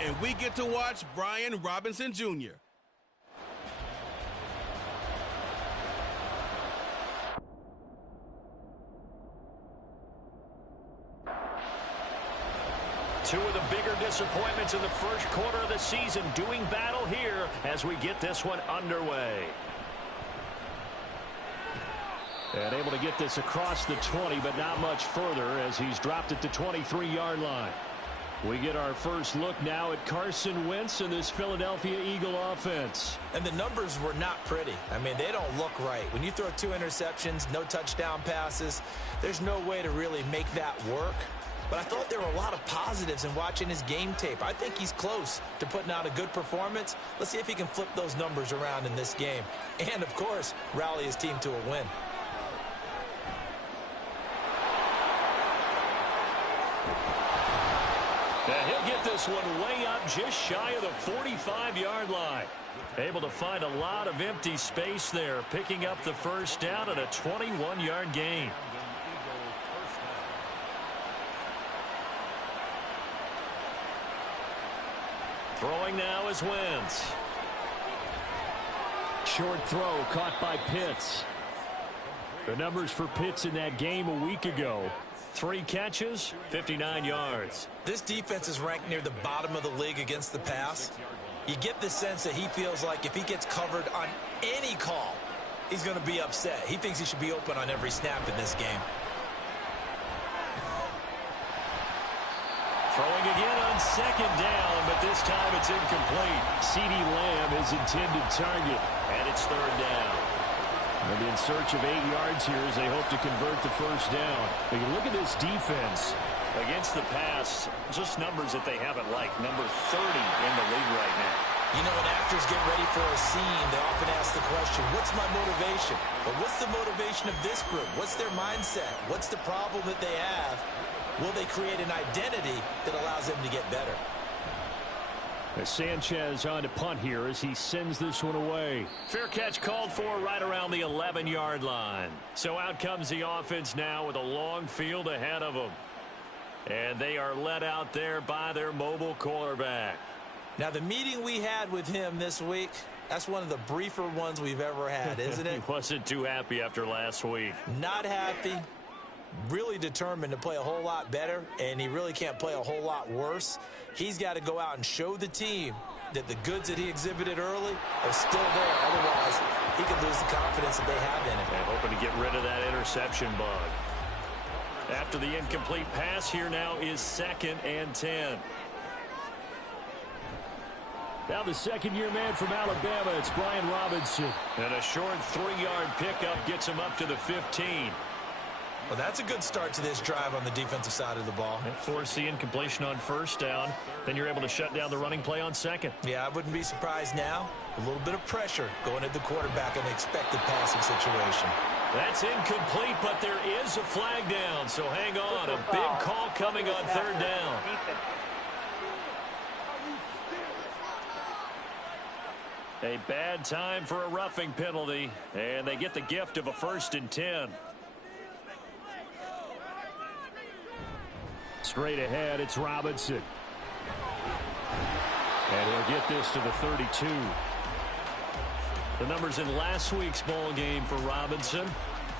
and we get to watch Brian Robinson Jr. Two of the bigger disappointments in the first quarter of the season doing battle here as we get this one underway. And able to get this across the 20, but not much further as he's dropped it to 23-yard line. We get our first look now at Carson Wentz and this Philadelphia Eagle offense. And the numbers were not pretty. I mean, they don't look right. When you throw 2 interceptions, no touchdown passes, there's no way to really make that work. But I thought there were a lot of positives in watching his game tape. I think he's close to putting out a good performance. Let's see if he can flip those numbers around in this game. And, of course, rally his team to a win. And he'll get this one way up just shy of the 45-yard line. Able to find a lot of empty space there, picking up the first down and a 21-yard gain. Throwing now is Wentz. Short throw caught by Pitts. The numbers for Pitts in that game a week ago. 3 catches, 59 yards. This defense is ranked near the bottom of the league against the pass. You get the sense that he feels like if he gets covered on any call, he's going to be upset. He thinks he should be open on every snap in this game. Throwing again on second down, but this time it's incomplete. CeeDee Lamb is intended target, and it's third down. They'll be in search of 8 yards here as they hope to convert the first down. But you look at this defense. Against the pass, just numbers that they haven't liked. Number 30 in the league right now. You know, when actors get ready for a scene, they often ask the question, what's my motivation? But what's the motivation of this group? What's their mindset? What's the problem that they have? Will they create an identity that allows them to get better? As Sanchez on to punt here as he sends this one away. Fair catch called for right around the 11-yard line. So out comes the offense now with a long field ahead of them. And they are led out there by their mobile quarterback. Now, the meeting we had with him this week, that's one of the briefer ones we've ever had, isn't it? He wasn't too happy after last week. Not happy. Really determined to play a whole lot better, and he really can't play a whole lot worse. He's got to go out and show the team that the goods that he exhibited early are still there. Otherwise, he could lose the confidence that they have in him. And hoping to get rid of that interception bug. After the incomplete pass, here now is 2nd and 10. Now the second-year man from Alabama, it's Brian Robinson. And a short 3-yard pickup gets him up to the 15. Well, that's a good start to this drive on the defensive side of the ball. Force the incompletion on first down. Then you're able to shut down the running play on second. Yeah, I wouldn't be surprised now. A little bit of pressure going at the quarterback in the expected passing situation. That's incomplete, but there is a flag down. So hang on. A big call coming on third down. A bad time for a roughing penalty. And they get the gift of a 1st and 10. Straight ahead, it's Robinson. And he'll get this to the 32. The numbers in last week's ball game for Robinson.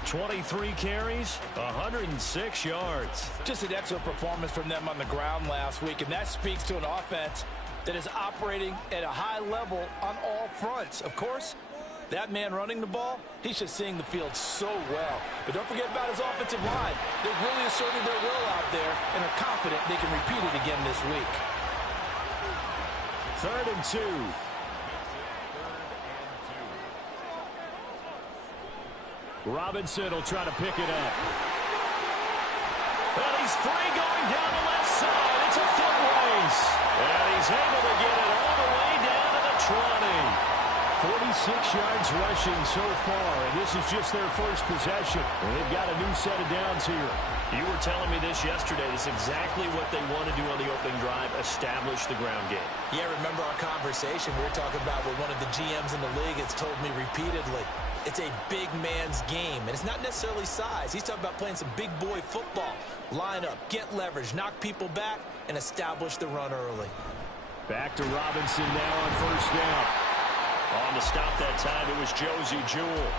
23 carries, 106 yards. Just an excellent performance from them on the ground last week, and that speaks to an offense that is operating at a high level on all fronts. Of course, that man running the ball, he's just seeing the field so well. But don't forget about his offensive line. They've really asserted their will out there and are confident they can repeat it again this week. 3rd and 2. Robinson will try to pick it up. And he's free going down the left side. It's a foot race. And he's able to get it all the way down to the 20. 46 yards rushing so far, and this is just their first possession. And they've got a new set of downs here. You were telling me this yesterday. This is exactly what they want to do on the opening drive, establish the ground game. Yeah, remember our conversation. We were talking about what one of the GMs in the league has told me repeatedly. It's a big man's game, and it's not necessarily size. He's talking about playing some big boy football. Line up, get leverage, knock people back, and establish the run early. Back to Robinson now on first down. On the stop that time, it was Josie Jewell.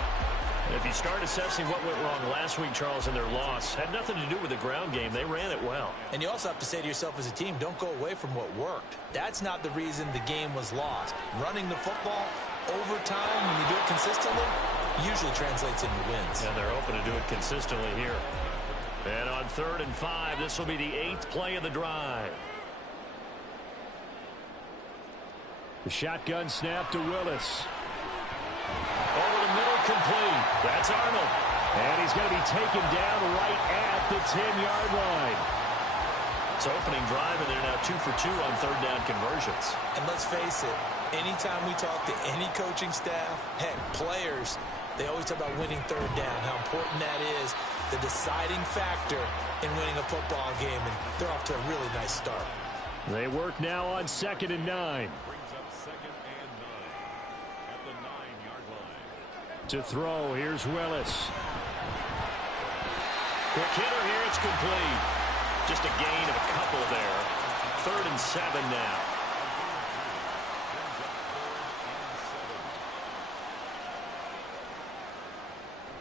If you start assessing what went wrong last week, Charles, in their loss, had nothing to do with the ground game. They ran it well. And you also have to say to yourself as a team, don't go away from what worked. That's not the reason the game was lost. Running the football over time, when you do it consistently, usually translates into wins. And they're open to do it consistently here. And on 3rd and 5, this will be the 8th play of the drive. The shotgun snap to Willis. Over the middle, complete. That's Arnold. And he's going to be taken down right at the 10-yard line. It's opening drive, and they're now 2 for 2 on 3rd down conversions. And let's face it, anytime we talk to any coaching staff, heck, players, they always talk about winning 3rd down, how important that is, the deciding factor in winning a football game, and they're off to a really nice start. They work now on 2nd and 9. To throw, here's Willis. Quick hitter here, it's complete. Just a gain of a couple there. 3rd and 7 now.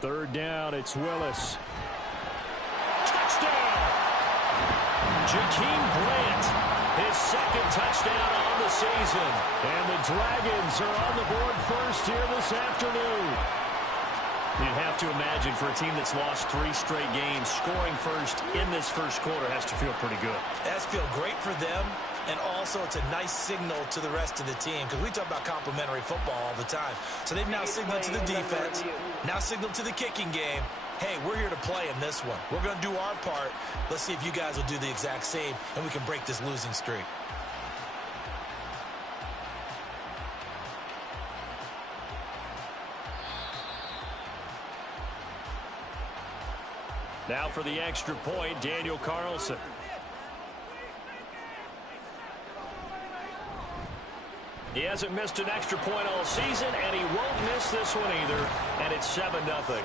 Third down, it's Willis. Touchdown! Jakeem Grant, his 2nd touchdown on the season. And the Dragons are on the board first here this afternoon. You'd have to imagine for a team that's lost 3 straight games, scoring first in this first quarter has to feel pretty good. That's feel great for them, and also it's a nice signal to the rest of the team, because we talk about complementary football all the time. So they've now signaled to the defense, now signaled to the kicking game, hey, we're here to play in this one. We're going to do our part. Let's see if you guys will do the exact same, and we can break this losing streak. Now for the extra point, Daniel Carlson. He hasn't missed an extra point all season, and he won't miss this one either. And it's 7-0.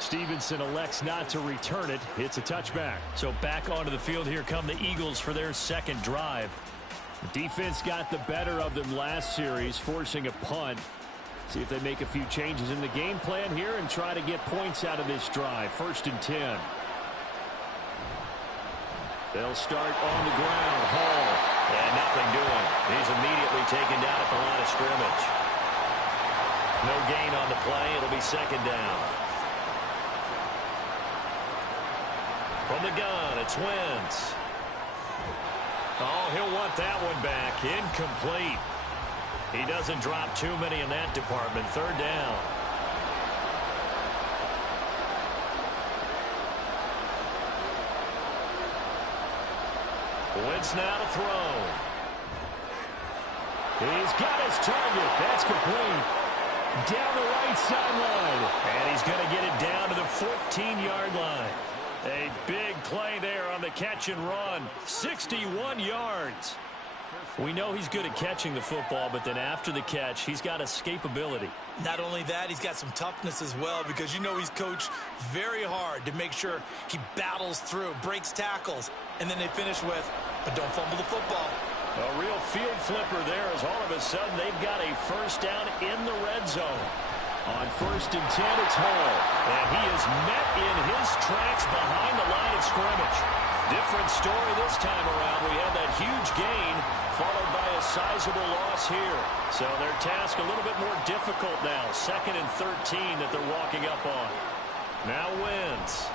Stevenson elects not to return it. It's a touchback. So back onto the field here come the Eagles for their 2nd drive. The defense got the better of them last series, forcing a punt. See if they make a few changes in the game plan here and try to get points out of this drive. 1st and 10. They'll start on the ground. Hall. And nothing doing. He's immediately taken down at the line of scrimmage. No gain on the play. It'll be 2nd down. From the gun, it's Wentz. Oh, he'll want that one back. Incomplete. He doesn't drop too many in that department. 3rd down. Wentz now to throw. He's got his target. That's complete. Down the right sideline. And he's going to get it down to the 14-yard line. A big play there on the catch and run. 61 yards. We know he's good at catching the football, but then after the catch, he's got escapability. Not only that, he's got some toughness as well, because you know he's coached very hard to make sure he battles through, breaks tackles, and then they finish with, but don't fumble the football. A real field flipper there, as all of a sudden they've got a 1st down in the red zone. On 1st and 10, it's Hall. And he is met in his tracks behind the line of scrimmage. Different story this time around. We have that huge gain followed by a sizable loss here. So their task a little bit more difficult now. 2nd and 13 that they're walking up on. Now Wentz.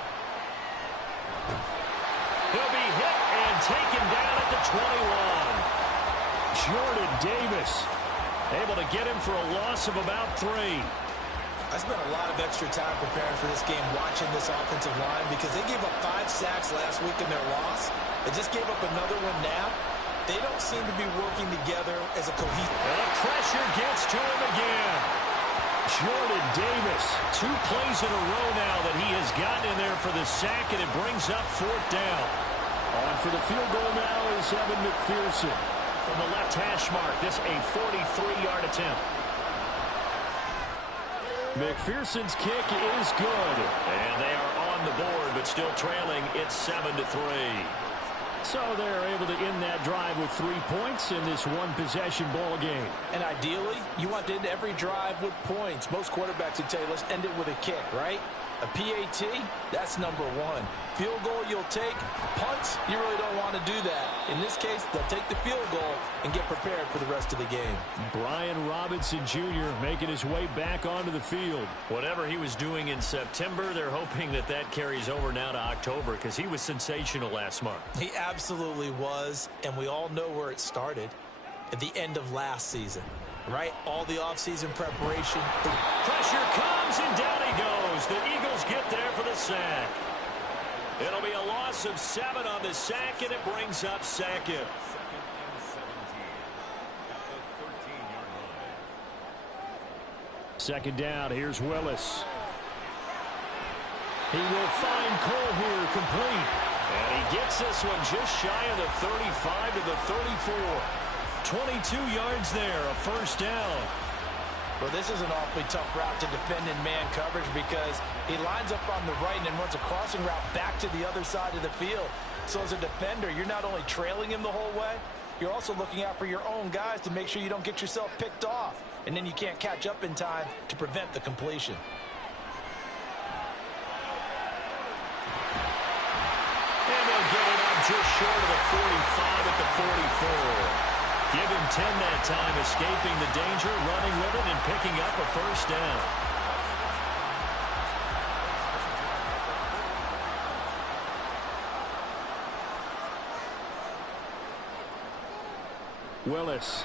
He'll be hit and taken down at the 21. Jordan Davis able to get him for a loss of about 3. I spent a lot of extra time preparing for this game, watching this offensive line, because they gave up 5 sacks last week in their loss. They just gave up another one now. They don't seem to be working together as a cohesive. And the pressure gets to him again. Jordan Davis. 2 plays in a row now that he has gotten in there for the sack, and it brings up 4th down. On for the field goal now is Evan McPherson. From the left hash mark, this a 43-yard attempt. McPherson's kick is good. And they are on the board, but still trailing. It's 7-3. So they're able to end that drive with 3 points in this one-possession ball game. And ideally, you want to end every drive with points. Most quarterbacks would tell you, let's end it with a kick, right? A PAT, that's number one. Field goal you'll take. Punts, you really don't want to do that. In this case, they'll take the field goal and get prepared for the rest of the game. Brian Robinson Jr. making his way back onto the field. Whatever he was doing in September, they're hoping that that carries over now to October because he was sensational last month. He absolutely was, and we all know where it started at the end of last season, right? All the offseason preparation. Pressure comes, and down he goes. The Eagles get there for the sack. It'll be a loss of 7 on the sack, and it brings up second. 2nd and 17 at the 13-yard line. Second down, here's Willis. He will find Cole here, complete. And he gets this one just shy of the 35 to the 34. 22 yards there, a first down. Well, this is an awfully tough route to defend in man coverage because he lines up on the right and then runs a crossing route back to the other side of the field. So as a defender, you're not only trailing him the whole way, you're also looking out for your own guys to make sure you don't get yourself picked off. And then you can't catch up in time to prevent the completion. And they'll get it up just short of the 45 at the 44. Give him 10 that time, escaping the danger, running with it, and picking up a first down. Willis.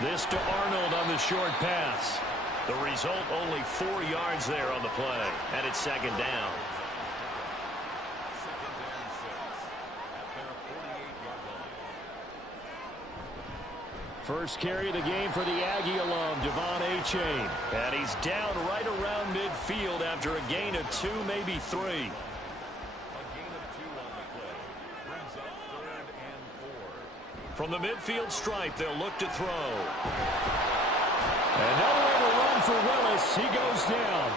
This to Arnold on the short pass. The result, only 4 yards there on the play, and it's second down. First carry of the game for the Aggie alum, Devon Achane. And he's down right around midfield after a gain of 2, maybe 3. A gain of 2 on the play. Brings up 3rd and 4. From the midfield stripe, they'll look to throw. Another way to run for Willis. He goes down.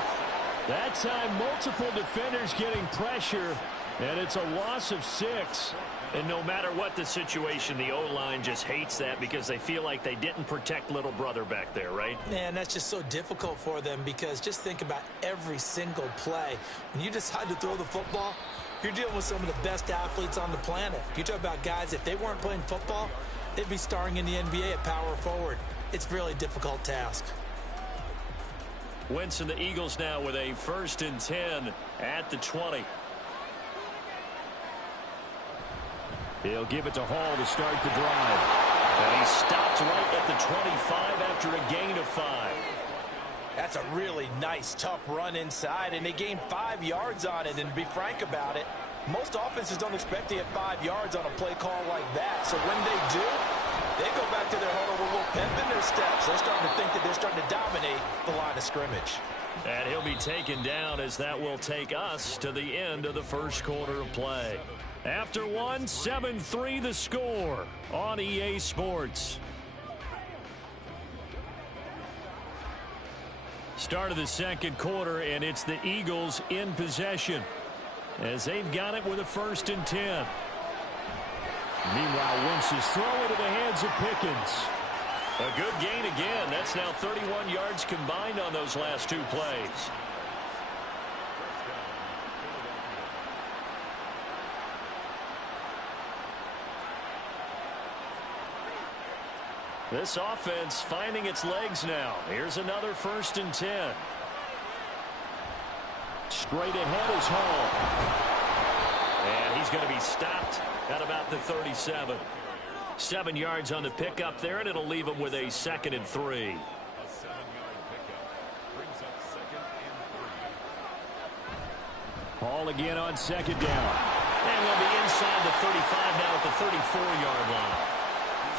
That time, multiple defenders getting pressure, and it's a loss of 6. And no matter what the situation, the O-line just hates that because they feel like they didn't protect little brother back there, right? Man, that's just so difficult for them because just think about every single play. When you decide to throw the football, you're dealing with some of the best athletes on the planet. You talk about guys, if they weren't playing football, they'd be starring in the NBA at power forward. It's a really difficult task. Wentz and the Eagles now with a 1st and 10 at the 20. He'll give it to Hall to start the drive. And he stopped right at the 25 after a gain of 5. That's a really nice, tough run inside, and they gained 5 yards on it. And to be frank about it, most offenses don't expect to get 5 yards on a play call like that. So when they do, they go back to their huddle with a little pep in their steps. They're starting to think that they're starting to dominate the line of scrimmage. And he'll be taken down as that will take us to the end of the first quarter of play. After one, 7-3 the score on EA Sports. Start of the second quarter, and it's the Eagles in possession as they've got it with a 1st and 10. Meanwhile, Wentz is throwing to the hands of Pickens. A good gain again. That's now 31 yards combined on those last 2 plays. This offense finding its legs now. Here's another 1st and 10. Straight ahead is Hall. And he's going to be stopped at about the 37. 7 yards on the pickup there, and it'll leave him with a 2nd and 3. A 7-yard pickup brings up 2nd and 3. Hall again on 2nd down. And they'll be inside the 35 now at the 34-yard line.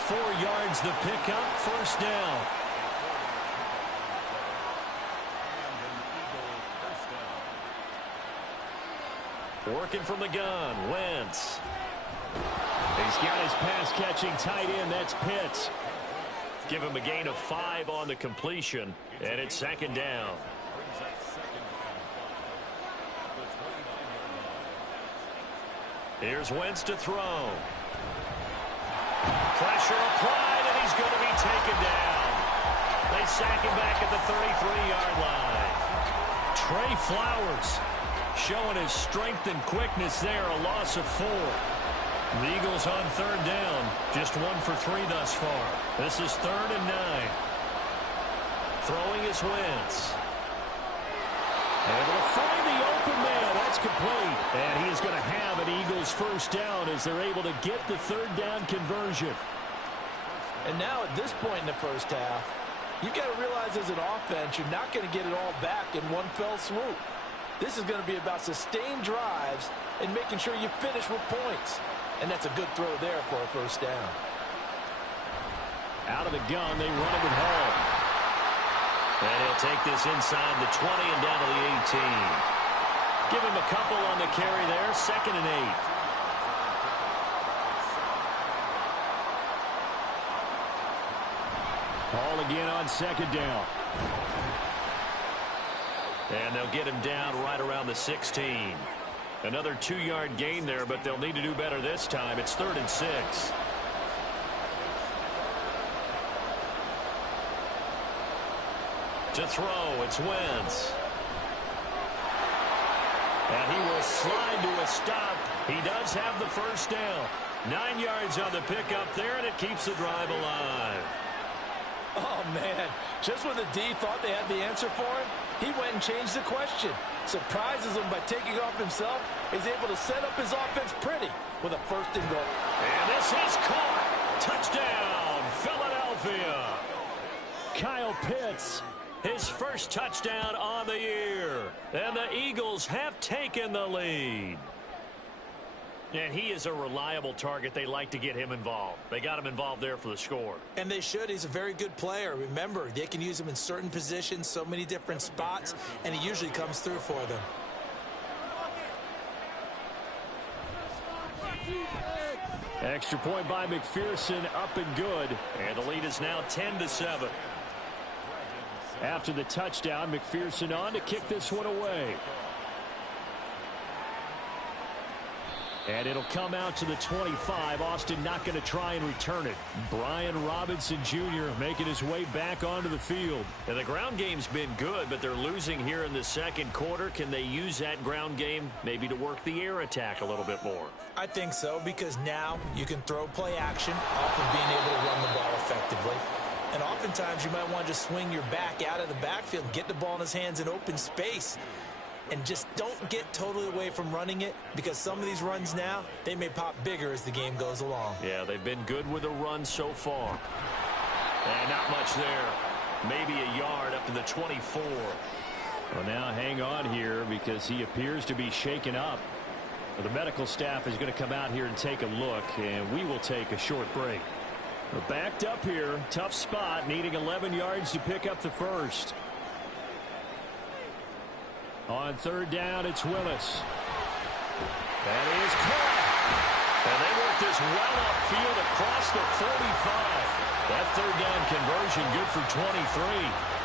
4 yards the pickup, 1st down. Working from the gun, Wentz. He's got his pass-catching tight end. That's Pitts. Give him a gain of 5 on the completion, and it's second down. Here's Wentz to throw. Pressure applied, and he's going to be taken down. They sack him back at the 33-yard line. Trey Flowers showing his strength and quickness there, a loss of 4. The Eagles on third down, just 1 for 3 thus far. This is 3rd and 9. Throwing is Wentz. Able to find the open man. That's complete. And he is going to have an Eagles first down as they're able to get the third down conversion. And now at this point in the first half, you've got to realize as an offense, you're not going to get it all back in one fell swoop. This is going to be about sustained drives and making sure you finish with points. And that's a good throw there for a first down. Out of the gun, they run it with Hall. And he'll take this inside the 20 and down to the 18. Give him a couple on the carry there, 2nd and 8. Hall again on 2nd down. And they'll get him down right around the 16. Another 2-yard gain there, but they'll need to do better this time. It's 3rd and 6. To throw, it's Wentz. And he will slide to a stop. He does have the first down. 9 yards on the pickup there, and it keeps the drive alive. Oh, man. Just when the D thought they had the answer for him, he went and changed the question. Surprises him by taking off himself. He's able to set up his offense pretty with a 1st and goal. And this is caught. Touchdown, Philadelphia. Kyle Pitts. His first touchdown on the year. And the Eagles have taken the lead. And he is a reliable target. They like to get him involved. They got him involved there for the score. And they should. He's a very good player. Remember, they can use him in certain positions, so many different spots, and he usually comes through for them. Extra point by McPherson, up and good. And the lead is now 10-7. After the touchdown, McPherson on to kick this one away. And it'll come out to the 25. Austin not going to try and return it. Brian Robinson Jr. making his way back onto the field. And the ground game's been good, but they're losing here in the second quarter. Can they use that ground game maybe to work the air attack a little bit more? I think so, because now you can throw play action off of being able to run the ball effectively. And oftentimes you might want to just swing your back out of the backfield and get the ball in his hands in open space. And just don't get totally away from running it, because some of these runs now, they may pop bigger as the game goes along. Yeah, they've been good with the run so far. And not much there. Maybe a yard up to the 24. Well, now hang on here, because he appears to be shaken up. The medical staff is going to come out here and take a look, and we will take a short break. We're backed up here. Tough spot, needing 11 yards to pick up the first. On third down, it's Willis. That is caught. And they work this well upfield across the 45. That third down conversion good for 23.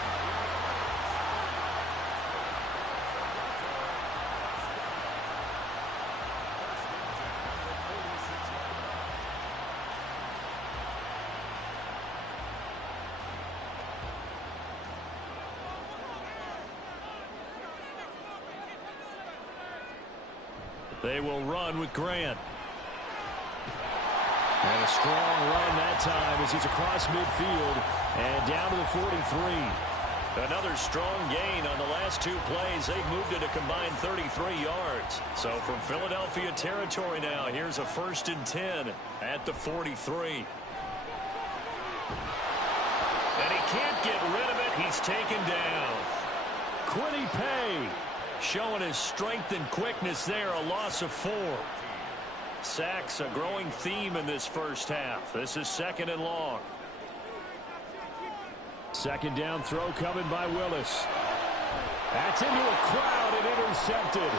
They will run with Grant. And a strong run that time as he's across midfield and down to the 43. Another strong gain on the last 2 plays. They've moved it a combined 33 yards. So from Philadelphia territory now, here's a 1st and 10 at the 43. And he can't get rid of it. He's taken down. Quiddy Pay showing his strength and quickness there, a loss of 4. Sacks, a growing theme in this first half. This is 2nd and long. Second down throw coming by Willis. That's into a crowd and intercepted.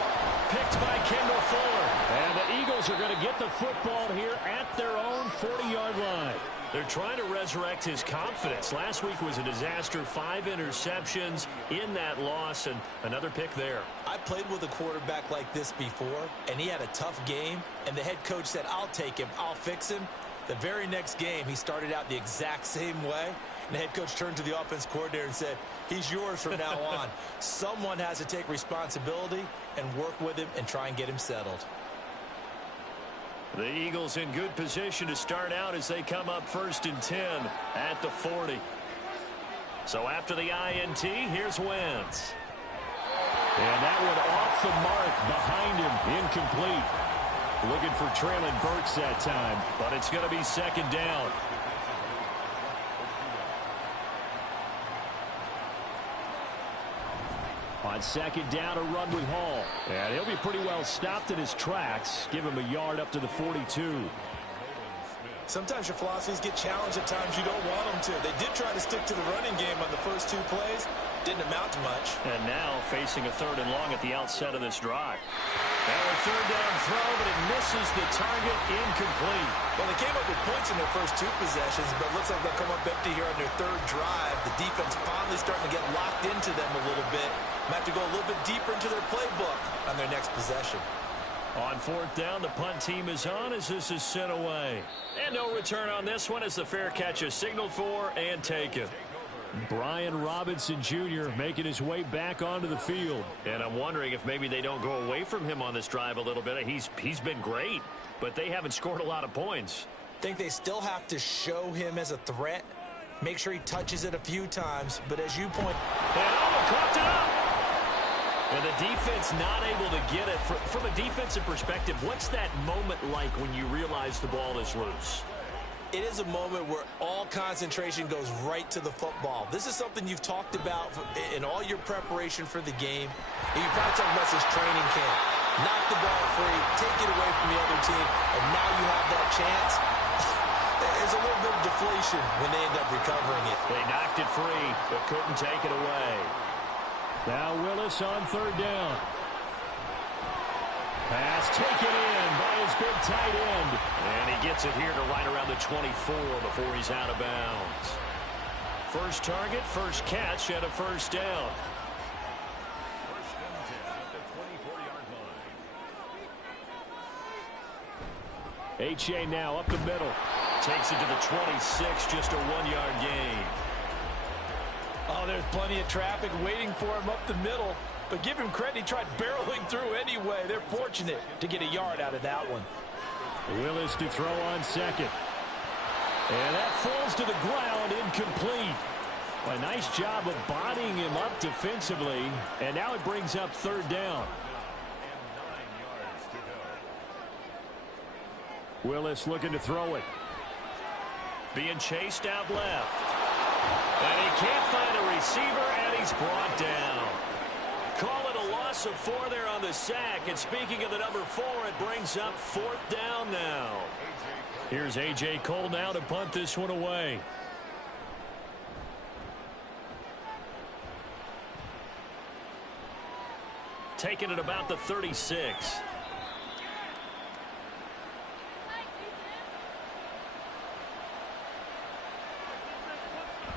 Picked by Kendall Fuller. And the Eagles are going to get the football here at their own 40-yard line. They're trying to resurrect his confidence. Last week was a disaster. 5 interceptions in that loss, and another pick there. I played with a quarterback like this before, and he had a tough game, and the head coach said, I'll take him, I'll fix him. The very next game, he started out the exact same way, and the head coach turned to the offense coordinator and said, he's yours from now on. Someone has to take responsibility and work with him and try and get him settled. The Eagles in good position to start out as they come up 1st and 10 at the 40. So after the INT, here's Wentz. And that one off the mark behind him, incomplete. Looking for Traylon Burks that time, but it's going to be 2nd down. On 2nd down, a run with Hall. And he'll be pretty well stopped in his tracks. Give him a yard up to the 42. Sometimes your philosophies get challenged at times you don't want them to. They did try to stick to the running game on the first 2 plays. Didn't amount to much. And now facing a 3rd and long at the outset of this drive. Now a 3rd down throw, but it misses the target, incomplete. Well, they came up with points in their first 2 possessions, but it looks like they'll come up empty here on their 3rd drive. The defense finally starting to get locked into them a little bit. Might have to go a little bit deeper into their playbook on their next possession. On 4th down, the punt team is on as this is sent away. And no return on this one as the fair catch is signaled for and taken. Brian Robinson Jr. making his way back onto the field. And I'm wondering if maybe they don't go away from him on this drive a little bit. He's been great, but they haven't scored a lot of points. Think they still have to show him as a threat. Make sure he touches it a few times, but as you point... And coughed it up! And the defense not able to get it. From a defensive perspective, what's that moment like when you realize the ball is loose? It is a moment where all concentration goes right to the football. This is something you've talked about in all your preparation for the game. And you probably talked about this training camp. Knock the ball free, take it away from the other team, and now you have that chance. There's a little bit of deflation when they end up recovering it. They knocked it free, but couldn't take it away. Now Willis on 3rd down. Pass taken in by his big tight end. And he gets it here to right around the 24 before he's out of bounds. First target, first catch, and a 1st down. 1st and 10 at the 24-yard line. H.A. now up the middle. Takes it to the 26, just a 1-yard gain. Oh, there's plenty of traffic waiting for him up the middle. But give him credit, he tried barreling through anyway. They're fortunate to get a yard out of that one. Willis to throw on 2nd. And that falls to the ground, incomplete. A nice job of bodying him up defensively. And now it brings up 3rd down. And 9 yards to go. Willis looking to throw it. Being chased out left. And he can't find a receiver, and he's brought down. Call it a loss of 4 there on the sack. And speaking of the number 4, it brings up 4th down now. Here's A.J. Cole now to punt this one away. Taking it about the 36.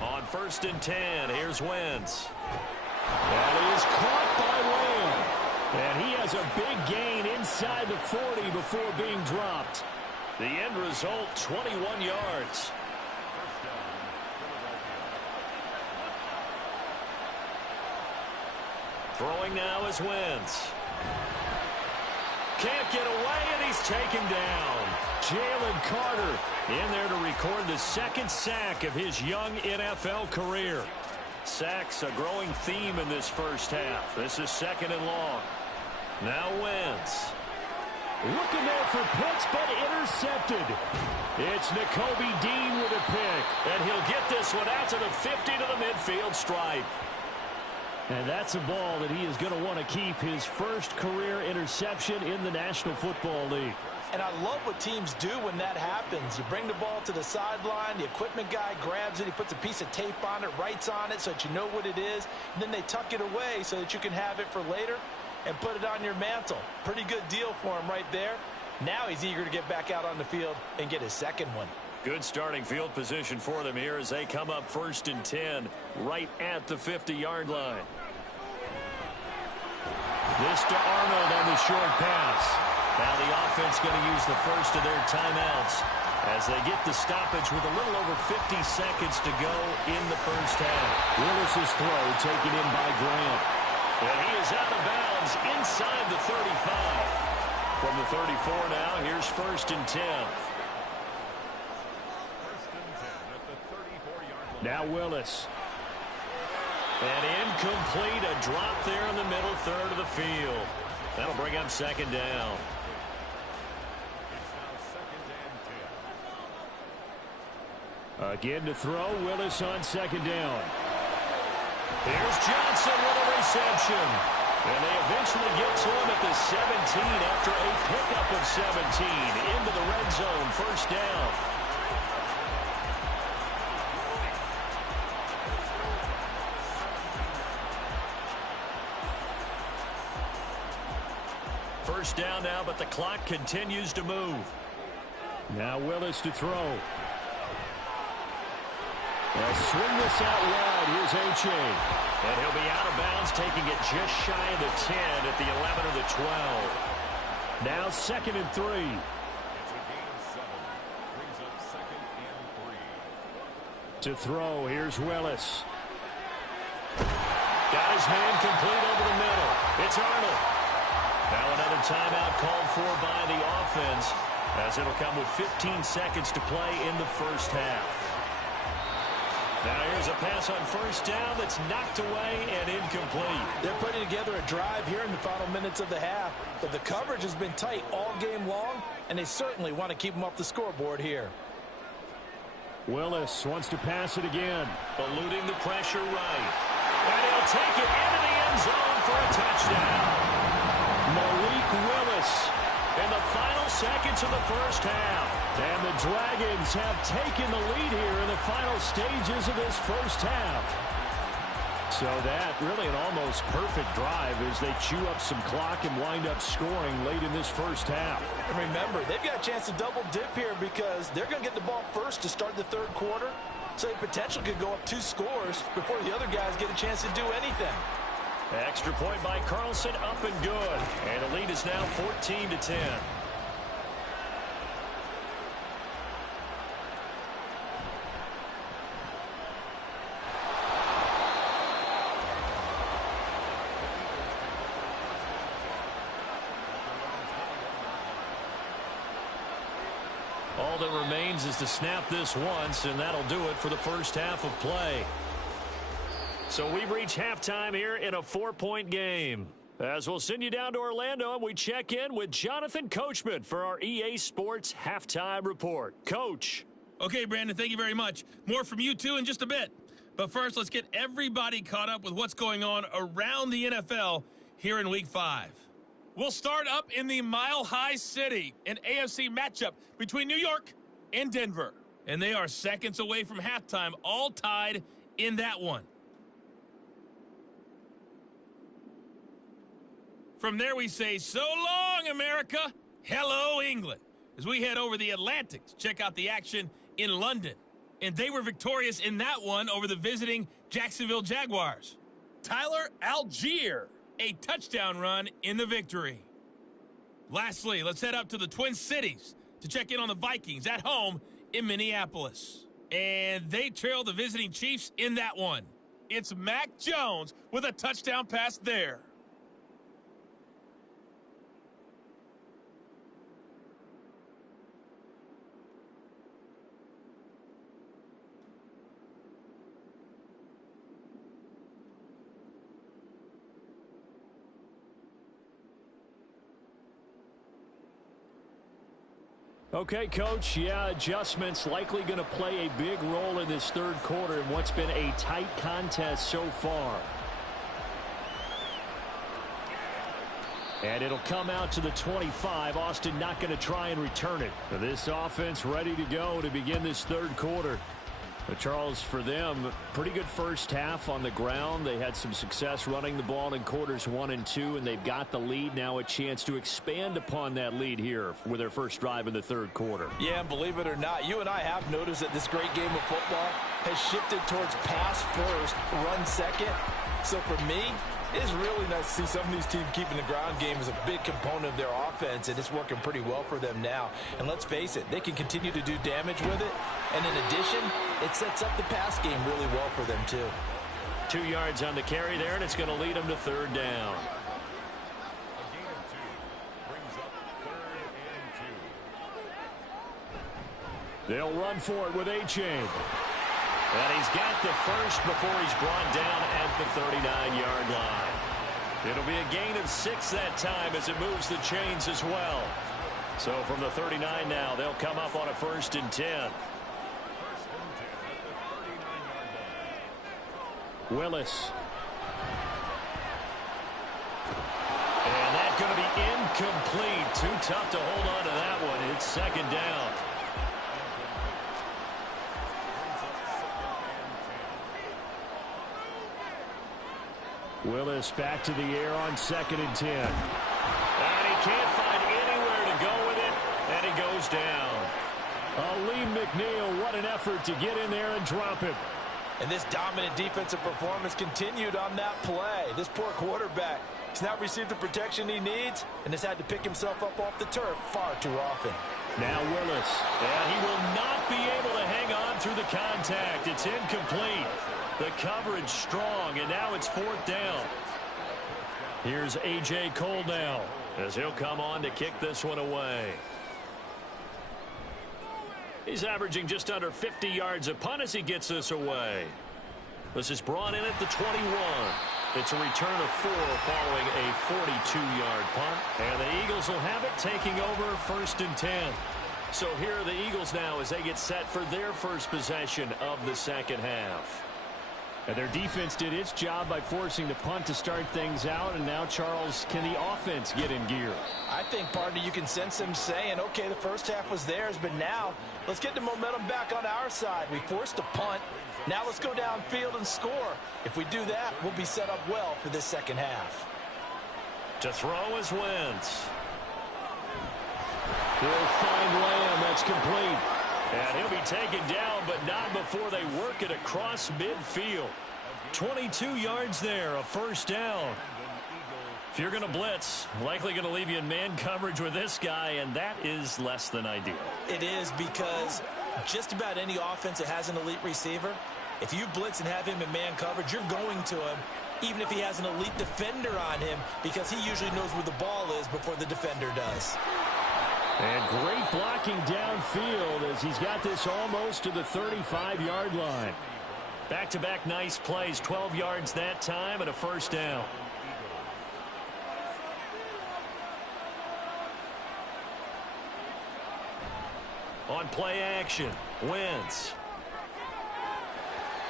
On 1st and 10, here's Wentz. That is caught by Lamb. And he has a big gain inside the 40 before being dropped. The end result, 21 yards. Throwing now is Wentz. Can't get away, and he's taken down. Jalen Carter in there to record the 2nd sack of his young NFL career. Sacks a growing theme in this first half. This is 2nd and long. Now Wentz. Looking there for Pitts, but intercepted. It's Nakobe Dean with a pick. And he'll get this one out to the 50 to the midfield stripe. And that's a ball that he is going to want to keep, his first career interception in the National Football League. And I love what teams do when that happens. You bring the ball to the sideline, the equipment guy grabs it, he puts a piece of tape on it, writes on it so that you know what it is, and then they tuck it away so that you can have it for later. and put it on your mantle. Pretty good deal for him right there. Now he's eager to get back out on the field and get his second one. Good starting field position for them here as they come up 1st and 10 right at the 50-yard line. This to Arnold on the short pass. Now the offense going to use the first of their timeouts as they get the stoppage with a little over 50 seconds to go in the first half. Willis's throw taken in by Grant. And he is out of bounds inside the 35. From the 34 now, here's 1st and 10. Now Willis. And incomplete, a drop there in the middle third of the field. That'll bring up 2nd down. Again to throw, Willis on 2nd down. Here's Johnson with a reception. And they eventually get to him at the 17 after a pickup of 17 into the red zone, 1st down. First down now, but the clock continues to move. Now Willis to throw. They'll swing this out wide. Here's H.A. And he'll be out of bounds, taking it just shy of the 10 at the 11 or the 12. Now 2nd and 3. It's a gain of 7. Brings up 2nd and 3. To throw, here's Willis. Got his man complete over the middle. It's Arnold. Now another timeout called for by the offense, as it'll come with 15 seconds to play in the first half. Now here's a pass on 1st down that's knocked away and incomplete. They're putting together a drive here in the final minutes of the half, but the coverage has been tight all game long, and they certainly want to keep them off the scoreboard here. Willis wants to pass it again. Eluding the pressure right. And he'll take it into the end zone for a touchdown. Malik Willis in the final seconds of the first half. And the Dragons have taken the lead here in the final stages of this first half. So that really an almost perfect drive as they chew up some clock and wind up scoring late in this first half. And remember, they've got a chance to double dip here because they're going to get the ball first to start the 3rd quarter. So they potentially could go up 2 scores before the other guys get a chance to do anything. Extra point by Carlson, up and good. And the lead is now 14-10. All that remains is to snap this once, and that'll do it for the first half of play. So we've reached halftime here in a 4-point game. As we'll send you down to Orlando, and we check in with Jonathan Coachman for our EA Sports Halftime Report. Coach. Okay, Brandon, thank you very much. More from you, too, in just a bit. But first, let's get everybody caught up with what's going on around the NFL here in Week 5. We'll start up in the Mile High City, an AFC matchup between New York and Denver. And they are seconds away from halftime, all tied in that one. From there, we say, so long, America. Hello, England. As we head over the Atlantic to check out the action in London. And they were victorious in that one over the visiting Jacksonville Jaguars. Tyler Algier, a touchdown run in the victory. Lastly, let's head up to the Twin Cities to check in on the Vikings at home in Minneapolis. And they trail the visiting Chiefs in that one. It's Mac Jones with a touchdown pass there. Okay, Coach, yeah, adjustments likely going to play a big role in this 3rd quarter in what's been a tight contest so far. And it'll come out to the 25. Austin not going to try and return it. This offense ready to go to begin this 3rd quarter. But Charles, for them, pretty good first half on the ground. They had some success running the ball in quarters 1 and 2, and they've got the lead. Now a chance to expand upon that lead here with their first drive in the third quarter. Yeah, and believe it or not, you and I have noticed that this great game of football has shifted towards pass first, run second. So for me, it's really nice to see some of these teams keeping the ground game as a big component of their offense, and it's working pretty well for them now. And let's face it, they can continue to do damage with it. And in addition, it sets up the pass game really well for them too. 2 yards on the carry there, and it's going to lead them to third down. A gain of 2 brings up 3rd and 2. They'll run for it with A-Chain. And he's got the first before he's brought down at the 39-yard line. It'll be a gain of 6 that time as it moves the chains as well. So from the 39 now, they'll come up on a 1st and 10. Willis. And that's going to be incomplete. Too tough to hold on to that one. It's 2nd down. Willis back to the air on 2nd and 10. And he can't find anywhere to go with it, and he goes down. Lee McNeil, what an effort to get in there and drop him. And this dominant defensive performance continued on that play. This poor quarterback has not received the protection he needs and has had to pick himself up off the turf far too often. Now Willis. And he will not be able to hang on through the contact. It's incomplete. The coverage strong, and now it's 4th down. Here's A.J. Cole now, as he'll come on to kick this one away. He's averaging just under 50 yards a punt as he gets this away. This is brought in at the 21. It's a return of 4 following a 42-yard punt. And the Eagles will have it taking over 1st and 10. So here are the Eagles now as they get set for their first possession of the second half. And their defense did its job by forcing the punt to start things out. And now, Charles, can the offense get in gear? I think, partner, you can sense them saying, okay, the first half was theirs, but now let's get the momentum back on our side. We forced a punt. Now let's go downfield and score. If we do that, we'll be set up well for this second half. To throw is Wentz. He'll find Lamb. That's complete. And he'll be taken down, but not before they work it across midfield. 22 yards there, a 1st down. If you're going to blitz, likely going to leave you in man coverage with this guy, and that is less than ideal. It is, because just about any offense that has an elite receiver, if you blitz and have him in man coverage, you're going to him, even if he has an elite defender on him, because he usually knows where the ball is before the defender does. And great blocking downfield as he's got this almost to the 35-yard line. Back-to-back nice plays, 12 yards that time and a 1st down. On play action, Wentz.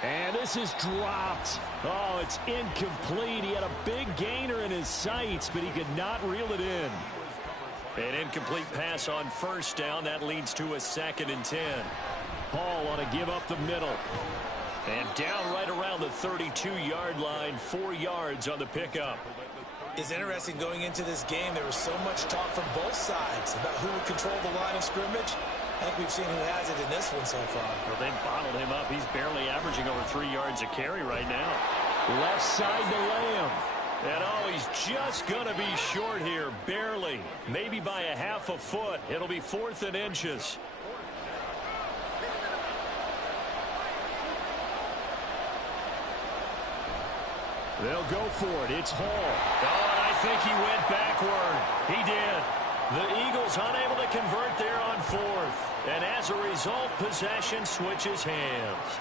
And this is dropped. Oh, it's incomplete. He had a big gainer in his sights, but he could not reel it in. An incomplete pass on 1st down. That leads to a 2nd and 10. Hall on a give up the middle. And down right around the 32-yard line, 4 yards on the pickup. It's interesting going into this game. There was so much talk from both sides about who would control the line of scrimmage. I think we've seen who has it in this one so far. Well, they've bottled him up. He's barely averaging over 3 yards a carry right now. Left side to Lamb. And oh, he's just going to be short here, barely. Maybe by a half a foot. It'll be 4th and inches. They'll go for it. It's Hall. Oh, and I think he went backward. He did. The Eagles unable to convert there on 4th. And as a result, possession switches hands.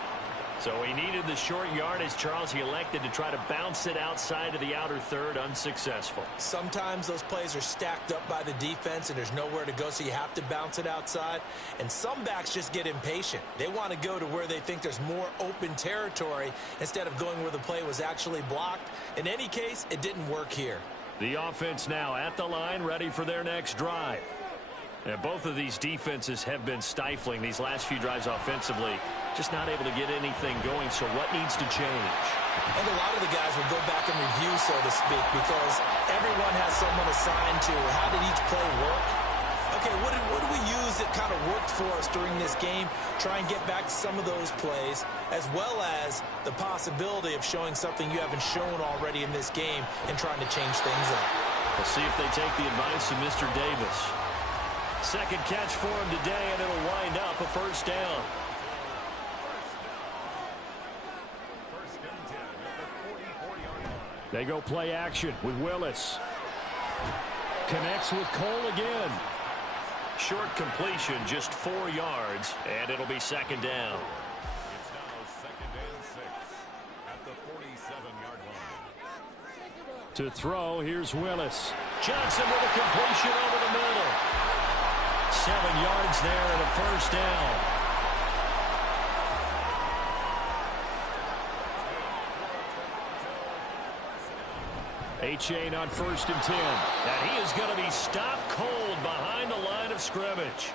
So he needed the short yardage, Charles. He elected to try to bounce it outside of the outer third, unsuccessful. Sometimes those plays are stacked up by the defense and there's nowhere to go, so you have to bounce it outside. And some backs just get impatient. They want to go to where they think there's more open territory instead of going where the play was actually blocked. In any case, it didn't work here. The offense now at the line, ready for their next drive. And both of these defenses have been stifling these last few drives offensively. Just not able to get anything going, so what needs to change? I think a lot of the guys will go back and review, so to speak, because everyone has someone assigned to how did each play work. Okay, what do we use that kind of worked for us during this game? Try and get back to some of those plays, as well as the possibility of showing something you haven't shown already in this game and trying to change things up. We'll see if they take the advice of Mr. Davis. Second catch for him today, and it'll wind up a first down. They go play action with Willis. Connects with Cole again. Short completion, just 4 yards, and it'll be second down. It's now 2nd and 6 at the 47-yard line. To throw, here's Willis. Johnson with a completion over the middle. 7 yards there and a first down. Achane on 1st and 10. And he is going to be stopped cold behind the line of scrimmage.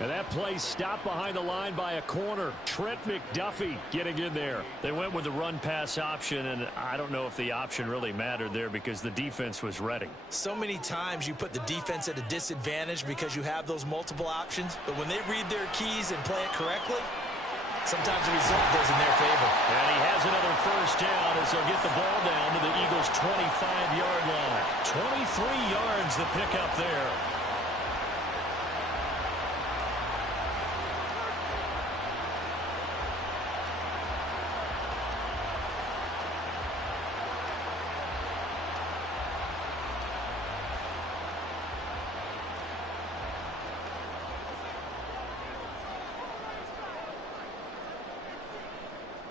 And that play stopped behind the line by a corner. Trent McDuffie getting in there. They went with the run-pass option, and I don't know if the option really mattered there because the defense was ready. So many times you put the defense at a disadvantage because you have those multiple options, but when they read their keys and play it correctly, sometimes the result goes in their favor. And he has another first down as they'll get the ball down to the Eagles' 25-yard line. 23 yards the pickup there.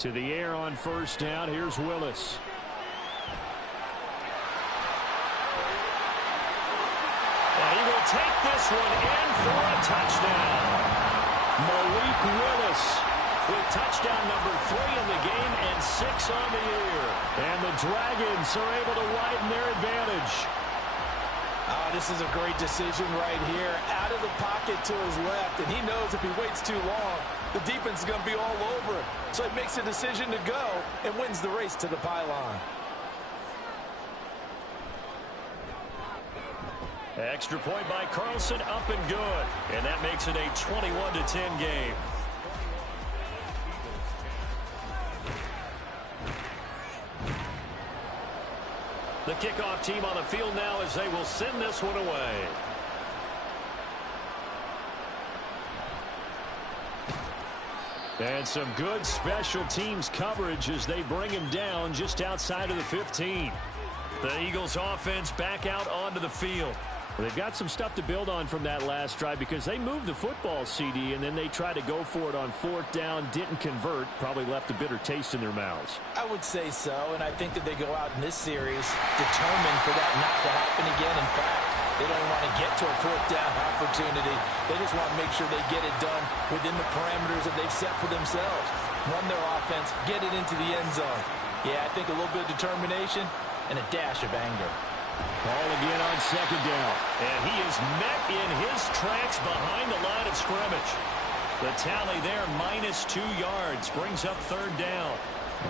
To the air on first down. Here's Willis. And he will take this one in for a touchdown. Malik Willis with touchdown number 3 in the game and 6 on the year. And the Dragons are able to widen their advantage. Oh, this is a great decision right here. Out of the pocket to his left, and he knows if he waits too long, the defense is going to be all over it. So he makes a decision to go and wins the race to the pylon. Extra point by Carlson, up and good. And that makes it a 21-10 game. The kickoff team on the field now as they will send this one away. And some good special teams coverage as they bring him down just outside of the 15. The Eagles offense back out onto the field. They've got some stuff to build on from that last drive because they moved the football, CD, and then they tried to go for it on 4th down, didn't convert, probably left a bitter taste in their mouths. I would say so, and I think that they go out in this series determined for that not to happen again. In fact, they don't want to get to a 4th down opportunity. They just want to make sure they get it done within the parameters that they've set for themselves. Run their offense, get it into the end zone. Yeah, I think a little bit of determination and a dash of anger. Ball again on 2nd down. And he is met in his tracks behind the line of scrimmage. The tally there, -2 yards, brings up 3rd down.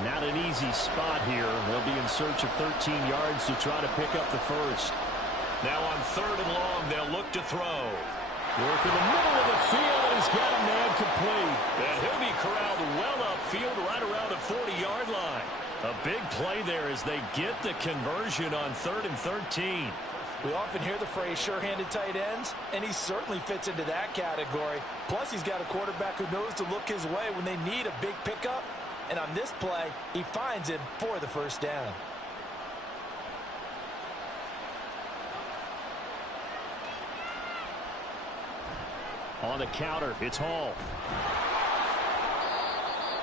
Not an easy spot here. They'll be in search of 13 yards to try to pick up the first. Now on 3rd and long, they'll look to throw. Work in the middle of the field, and he's got a man complete. And he'll be corralled well upfield right around the 40-yard line. A big play there as they get the conversion on 3rd and 13. We often hear the phrase sure-handed tight ends, and he certainly fits into that category. Plus, he's got a quarterback who knows to look his way when they need a big pickup. And on this play, he finds him for the first down. On the counter, it's Hall.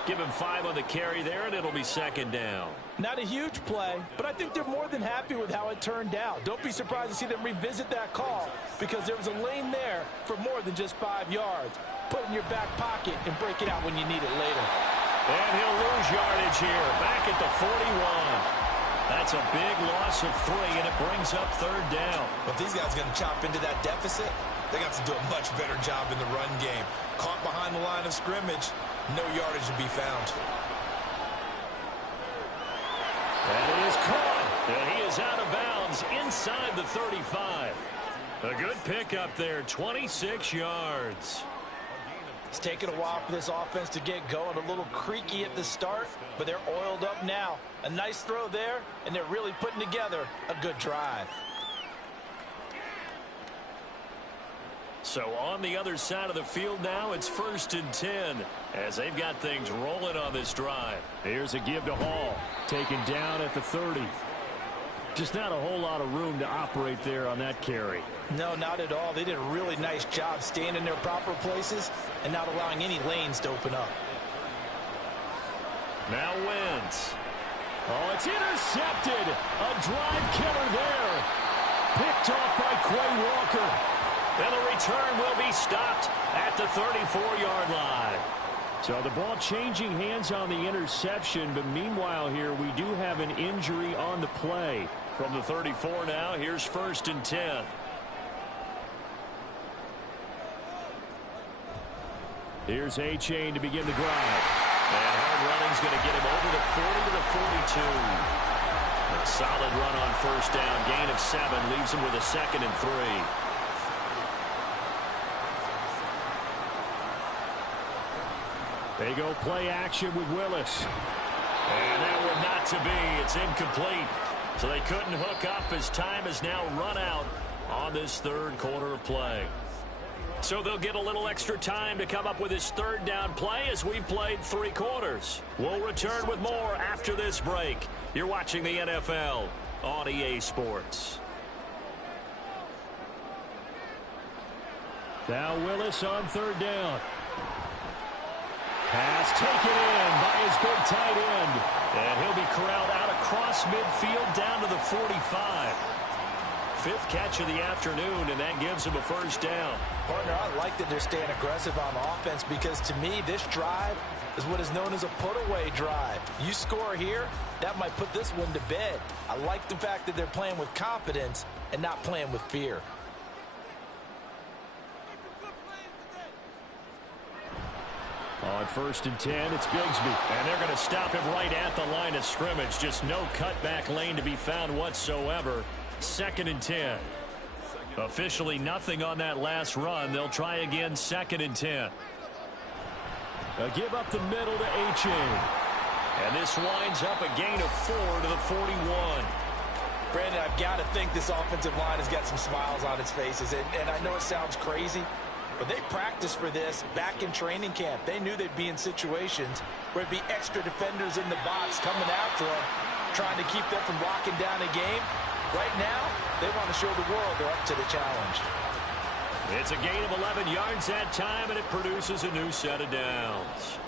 Give him 5 on the carry there, and it'll be 2nd down. Not a huge play, but I think they're more than happy with how it turned out. Don't be surprised to see them revisit that call because there was a lane there for more than just 5 yards. Put it in your back pocket and break it out when you need it later. And he'll lose yardage here, back at the 41. That's a big loss of 3, and it brings up 3rd down. If these guys are going to chop into that deficit, they got to do a much better job in the run game. Caught behind the line of scrimmage, no yardage to be found. And it is caught, and he is out of bounds inside the 35. A good pickup there, 26 yards. It's taken a while for this offense to get going. A little creaky at the start, but they're oiled up now. A nice throw there, and they're really putting together a good drive. So on the other side of the field now, it's 1st and 10 as they've got things rolling on this drive. Here's a give to Hall, taken down at the 30. Just not a whole lot of room to operate there on that carry. No, not at all. They did a really nice job staying in their proper places and not allowing any lanes to open up. Now Wentz. Oh, it's intercepted. A drive killer there. Picked off by Quay Walker. And the return will be stopped at the 34-yard line. So the ball changing hands on the interception, but meanwhile here we do have an injury on the play. From the 34 now, here's 1st and 10. Here's A-Chain to begin the drive. And hard running's going to get him over the 40 to the 42. A solid run on 1st down. Gain of 7 leaves him with a 2nd and 3. They go play action with Willis. And that one not to be. It's incomplete. So they couldn't hook up as time has now run out on this 3rd quarter of play. So they'll get a little extra time to come up with his 3rd down play as we've played 3 quarters. We'll return with more after this break. You're watching the NFL on EA Sports. Now Willis on 3rd down. Pass taken in by his big tight end. And he'll be corralled out across midfield down to the 45. 5th catch of the afternoon, and that gives him a 1st down. Partner, I like that they're staying aggressive on offense because to me this drive is what is known as a put-away drive. You score here, that might put this one to bed. I like the fact that they're playing with confidence and not playing with fear. On 1st and 10, it's Bigsby. And they're going to stop him right at the line of scrimmage. Just no cutback lane to be found whatsoever. 2nd and 10. Officially nothing on that last run. They'll try again 2nd and 10. A give up the middle to A-Chain. And this winds up a gain of 4 to the 41. Brandon, I've got to think this offensive line has got some smiles on its faces. And I know it sounds crazy, but they practiced for this back in training camp. They knew they'd be in situations where there'd be extra defenders in the box coming after them, trying to keep them from locking down a game. Right now, they want to show the world they're up to the challenge. It's a gain of 11 yards that time, and it produces a new set of downs.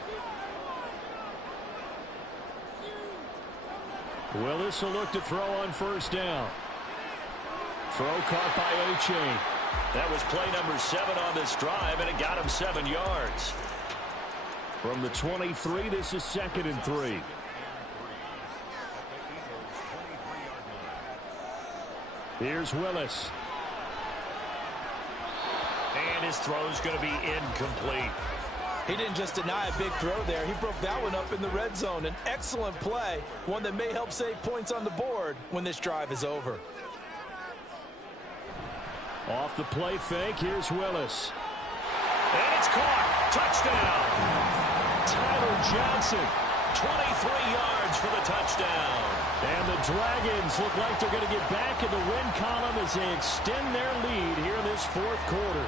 Willis will look to throw on 1st down. Throw caught by A-Chain. That was play number 7 on this drive, and it got him 7 yards. From the 23, this is 2nd and 3. Here's Willis. And his throw's going to be incomplete. He didn't just deny a big throw there. He broke that one up in the red zone. An excellent play, one that may help save points on the board when this drive is over. Off the play fake, here's Willis. And it's caught. Touchdown. Tyler Johnson, 23 yards for the touchdown. And the Dragons look like they're going to get back in the win column as they extend their lead here in this 4th quarter.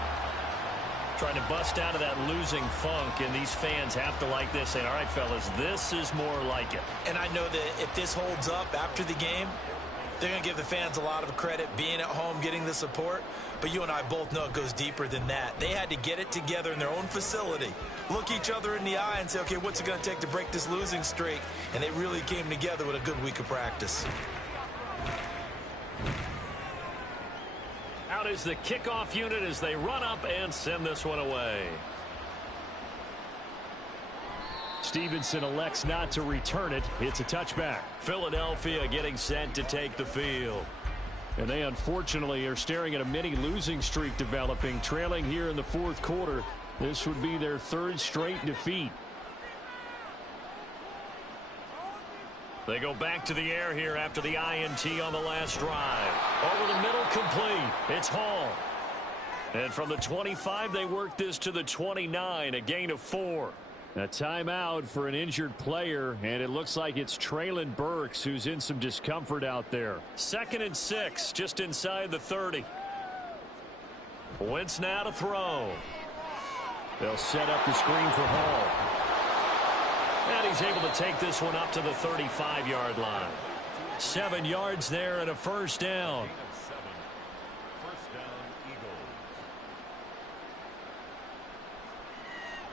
Trying to bust out of that losing funk, and these fans have to like this, saying, all right, fellas, this is more like it. And I know that if this holds up after the game, they're going to give the fans a lot of credit, being at home, getting the support. But you and I both know it goes deeper than that. They had to get it together in their own facility, look each other in the eye and say, okay, what's it going to take to break this losing streak? And they really came together with a good week of practice. Out is the kickoff unit as they run up and send this one away. Stevenson elects not to return it. It's a touchback. Philadelphia getting set to take the field. And they unfortunately are staring at a mini losing streak developing, trailing here in the fourth quarter. This would be their third straight defeat. They go back to the air here after the INT on the last drive. Over the middle, complete. It's Hall. And from the 25, they work this to the 29, a gain of 4. A timeout for an injured player, and it looks like it's Traylon Burks who's in some discomfort out there. 2nd and 6, just inside the 30. Wentz now to throw. They'll set up the screen for Hall. And he's able to take this one up to the 35-yard line. 7 yards there and a first down. First down, Eagles.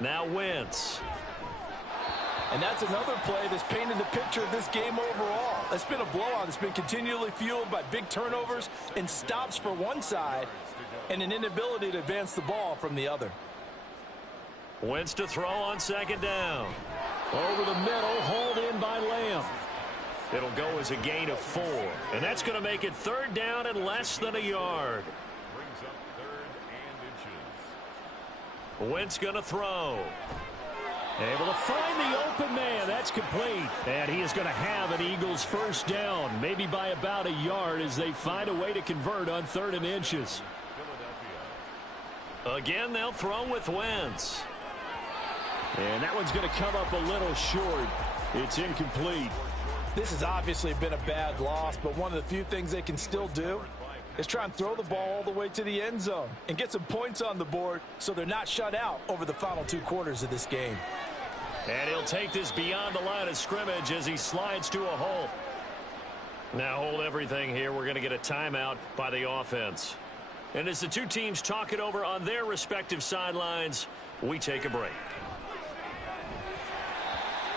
Now Wentz. And that's another play that's painted the picture of this game overall. It's been a blowout. It's been continually fueled by big turnovers and stops for one side and an inability to advance the ball from the other. Wentz to throw on 2nd down. Over the middle, hauled in by Lamb. It'll go as a gain of 4. And that's going to make it 3rd down and less than a yard. Brings up 3rd and inches. Wentz going to throw. Able to find the open man. That's complete. And he is going to have an Eagles first down, maybe by about a yard as they find a way to convert on 3rd and inches. Again, they'll throw with Wentz. And that one's going to come up a little short. It's incomplete. This has obviously been a bad loss, but one of the few things they can still do is try and throw the ball all the way to the end zone and get some points on the board so they're not shut out over the final 2 quarters of this game. And he'll take this beyond the line of scrimmage as he slides to a halt. Now hold everything here. We're going to get a timeout by the offense. And as the two teams talk it over on their respective sidelines, we take a break.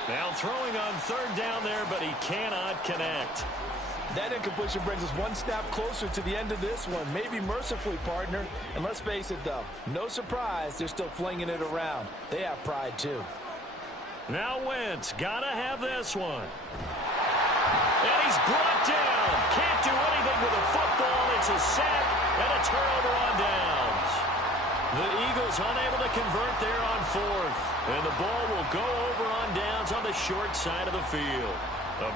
Now throwing on 3rd down there, but he cannot connect. That incompletion brings us one snap closer to the end of this one. Maybe mercifully, partner. And let's face it, though, no surprise, they're still flinging it around. They have pride, too. Now Wentz, gotta have this one. And he's brought down. Can't do anything with a football. It's a sack and a turnover on downs. The Eagles unable to convert there on 4th. And the ball will go over on downs on the short side of the field.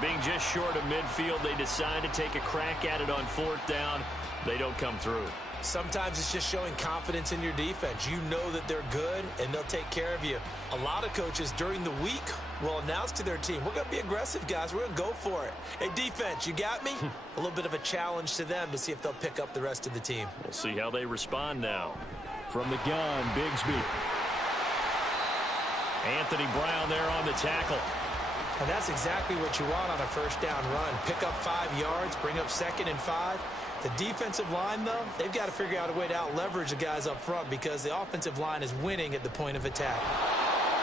Being just short of midfield, they decide to take a crack at it on 4th down. They don't come through. Sometimes it's just showing confidence in your defense. You know that they're good, and they'll take care of you. A lot of coaches during the week will announce to their team, we're going to be aggressive, guys. We're going to go for it. Hey, defense, you got me? A little bit of a challenge to them to see if they'll pick up the rest of the team. We'll see how they respond now. From the gun, Bigsby. Anthony Brown there on the tackle. And that's exactly what you want on a first down run. Pick up 5 yards, bring up 2nd and 5. The defensive line, though, they've got to figure out a way to out-leverage the guys up front because the offensive line is winning at the point of attack.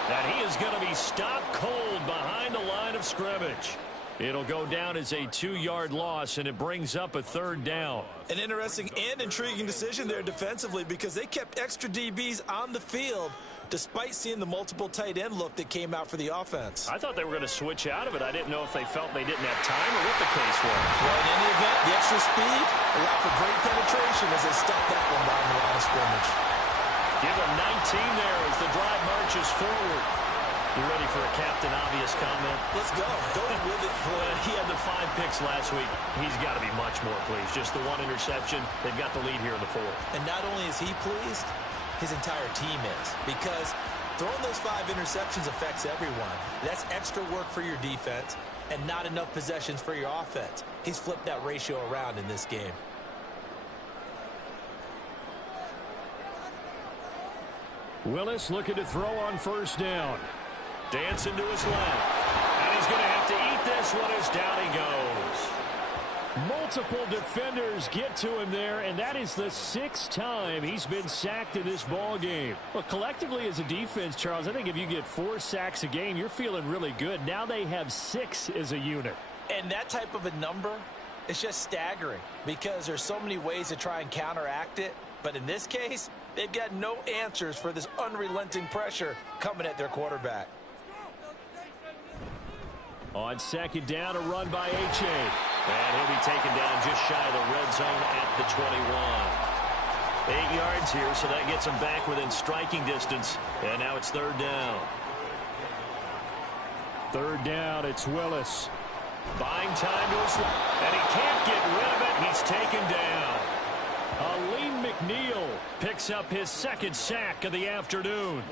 And he is going to be stopped cold behind the line of scrimmage. It'll go down as a 2-yard loss, and it brings up a 3rd down. An interesting and intriguing decision there defensively because they kept extra DBs on the field despite seeing the multiple tight end look that came out for the offense. I thought they were going to switch out of it. I didn't know if they felt they didn't have time or what the case was. Well, in any event, the extra speed allowed for great penetration as they stuffed that one down the line of scrimmage. Give him 19 there as the drive marches forward. You ready for a Captain Obvious comment? Let's go. Go with it. He had the 5 picks last week. He's got to be much more pleased. Just the 1 interception. They've got the lead here in the 4th. And not only is he pleased, his entire team is. Because throwing those 5 interceptions affects everyone. That's extra work for your defense and not enough possessions for your offense. He's flipped that ratio around in this game. Willis looking to throw on 1st down. Dancing to his left. And he's going to have to eat this one as down he goes. Multiple defenders get to him there, and that is the 6th time he's been sacked in this ball game. Well, collectively as a defense, Charles, I think if you get 4 sacks a game, you're feeling really good. Now they have 6 as a unit. And that type of a number is just staggering because there's so many ways to try and counteract it. But in this case, they've got no answers for this unrelenting pressure coming at their quarterback. On 2nd down, a run by H.A. And he'll be taken down just shy of the red zone at the 21. 8 yards here, so that gets him back within striking distance. And now it's third down. Third down, it's Willis. Buying time to his left, and he can't get rid of it. He's taken down. Aleem McNeil picks up his second sack of the afternoon.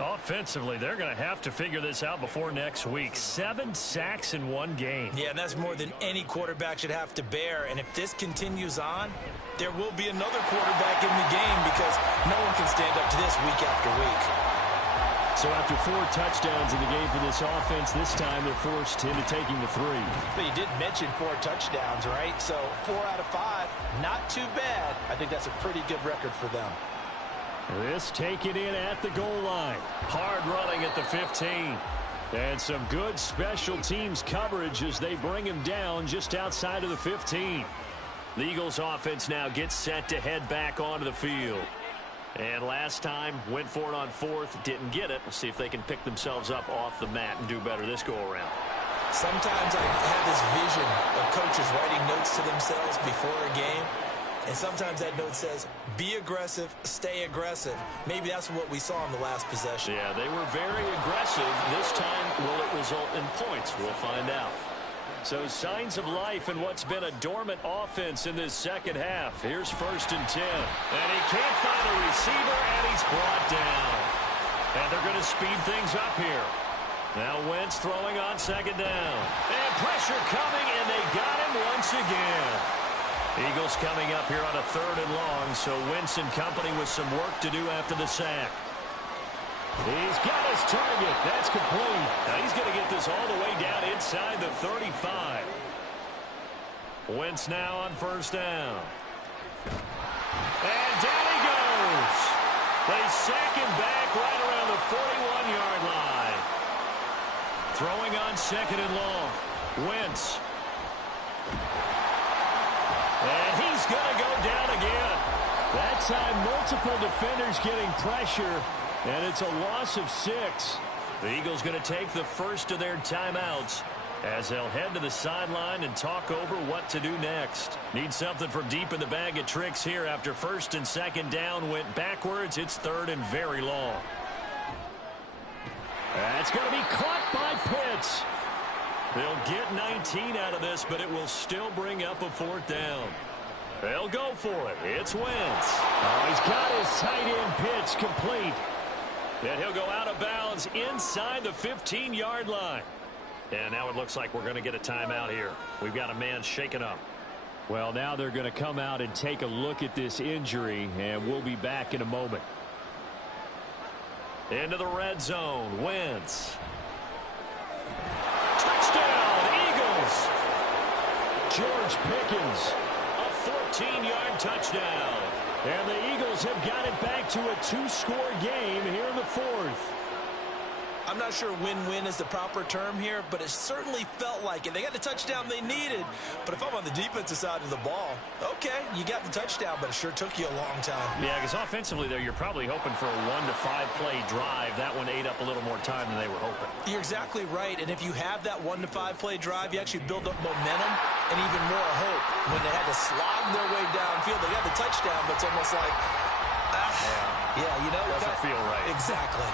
Offensively, they're going to have to figure this out before next week. 7 sacks in one game. Yeah, and that's more than any quarterback should have to bear. And if this continues on, there will be another quarterback in the game because no one can stand up to this week after week. So after 4 touchdowns in the game for this offense, this time they're forced into taking the 3. But you did mention 4 touchdowns, right? So 4 out of 5, not too bad. I think that's a pretty good record for them. This taken in at the goal line. Hard running at the 15. And some good special teams coverage as they bring him down just outside of the 15. The Eagles offense now gets set to head back onto the field. And last time, went for it on 4th, didn't get it. We'll see if they can pick themselves up off the mat and do better this go-around. Sometimes I have this vision of coaches writing notes to themselves before a game. And sometimes that note says, be aggressive, stay aggressive. Maybe that's what we saw in the last possession. Yeah, they were very aggressive. This time, will it result in points? We'll find out. So signs of life in what's been a dormant offense in this second half. Here's 1st and 10. And he can't find a receiver, and he's brought down. And they're going to speed things up here. Now Wentz throwing on 2nd down. And pressure coming, and they got him once again. Eagles coming up here on a 3rd and long, so Wentz and company with some work to do after the sack. He's got his target. That's complete. Now he's going to get this all the way down inside the 35. Wentz now on 1st down. And down he goes. They sack him back right around the 41-yard line. Throwing on 2nd and long. Wentz. And he's going to go down again. That time, multiple defenders getting pressure. And it's a loss of 6. The Eagles going to take the first of their timeouts as they'll head to the sideline and talk over what to do next. Need something from deep in the bag of tricks here after 1st and 2nd down went backwards. It's 3rd and very long. That's going to be caught by Pitts. They'll get 19 out of this, but it will still bring up a 4th down. They'll go for it. It's Wentz. Oh, he's got his tight end pitch complete. And he'll go out of bounds inside the 15-yard line. And now it looks like we're going to get a timeout here. We've got a man shaken up. Well, now they're going to come out and take a look at this injury, and we'll be back in a moment. Into the red zone. Wentz. Touchdown, Eagles. George Pickens. A 14-yard touchdown. And the Eagles have got it back to a 2-score game here in the 4th. I'm not sure win-win is the proper term here, but it certainly felt like it. They got the touchdown they needed, but if I'm on the defensive side of the ball, okay, you got the touchdown, but it sure took you a long time. Yeah, because offensively there, you're probably hoping for a 1 to 5 play drive. That one ate up a little more time than they were hoping. You're exactly right, and if you have that 1 to 5 play drive, you actually build up momentum and even more hope. When they had to slog their way downfield, they got the touchdown, but it's almost like, yeah, you know, doesn't feel right. Exactly.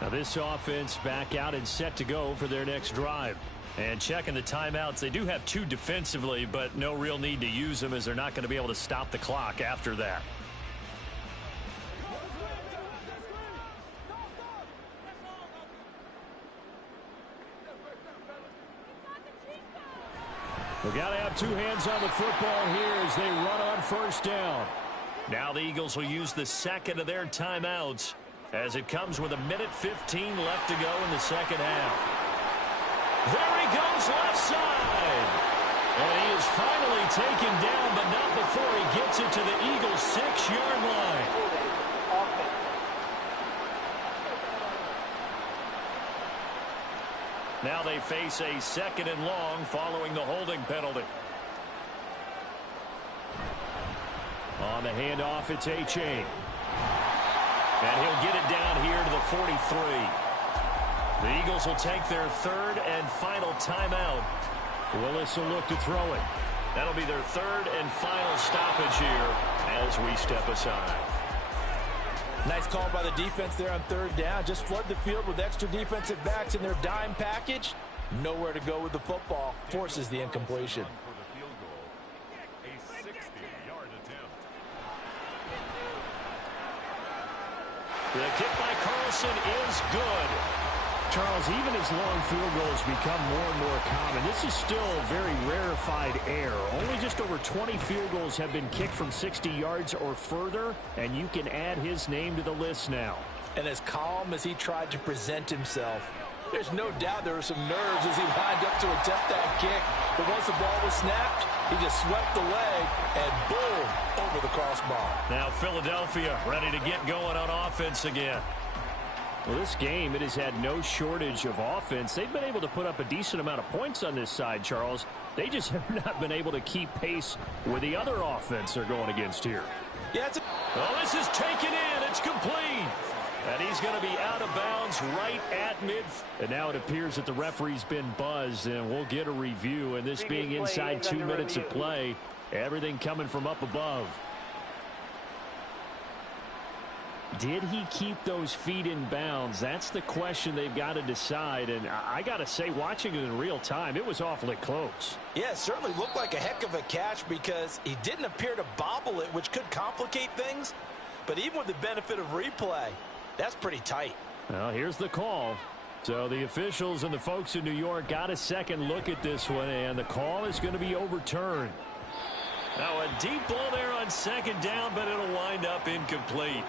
Now this offense back out and set to go for their next drive. And checking the timeouts, they do have 2 defensively, but no real need to use them as they're not going to be able to stop the clock after that. We've got to have 2 hands on the football here as they run on 1st down. Now the Eagles will use the second of their timeouts as it comes with 1:15 left to go in the second half. There he goes left side. And he is finally taken down, but not before he gets it to the Eagles' 6-yard line. Now they face a 2nd and long following the holding penalty. On the handoff, it's H.A. And he'll get it down here to the 43. The Eagles will take their third and final timeout. Willis will look to throw it. That'll be their third and final stoppage here as we step aside. Nice call by the defense there on third down. Just flood the field with extra defensive backs in their dime package. Nowhere to go with the football. Forces the incompletion. For the field goal, a 60-yard attempt. The kick by Carlson is good. Charles, even as long field goals become more and more common, this is still very rarefied air. Only just over 20 field goals have been kicked from 60 yards or further, and you can add his name to the list now. And as calm as he tried to present himself, there's no doubt there were some nerves as he lined up to attempt that kick. But once the ball was snapped, he just swept the leg and boom, over the crossbar. Now Philadelphia ready to get going on offense again. Well, this game, it has had no shortage of offense. They've been able to put up a decent amount of points on this side, Charles. They just have not been able to keep pace with the other offense they're going against here. Yeah, this is taken in. It's complete. And he's going to be out of bounds right at mid. And now it appears that the referee's been buzzed, and we'll get a review. And this being inside 2 minutes of play, everything coming from up above. Did he keep those feet in bounds? That's the question they've got to decide. And I got to say, watching it in real time, it was awfully close. Yeah, it certainly looked like a heck of a catch because he didn't appear to bobble it, which could complicate things. But even with the benefit of replay, that's pretty tight. Well, here's the call. So the officials and the folks in New York got a second look at this one, and the call is going to be overturned. Now a deep ball there on second down, but it'll wind up incomplete.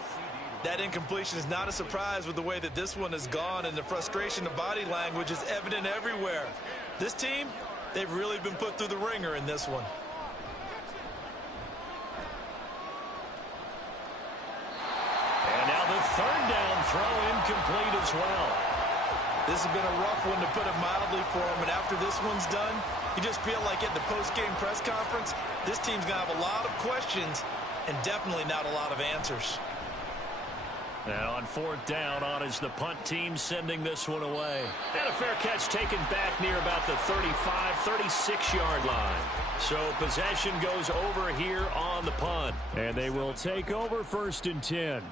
That incompletion is not a surprise with the way that this one has gone, and the frustration of body language is evident everywhere. This team, they've really been put through the ringer in this one. And now the third down throw incomplete as well. This has been a rough one, to put it mildly, for him, and after this one's done, you just feel like at the post-game press conference, this team's going to have a lot of questions and definitely not a lot of answers. Now on fourth down, on is the punt team sending this one away. And a fair catch taken back near about the 35, 36-yard line. So possession goes over here on the punt. And they will take over first and 10.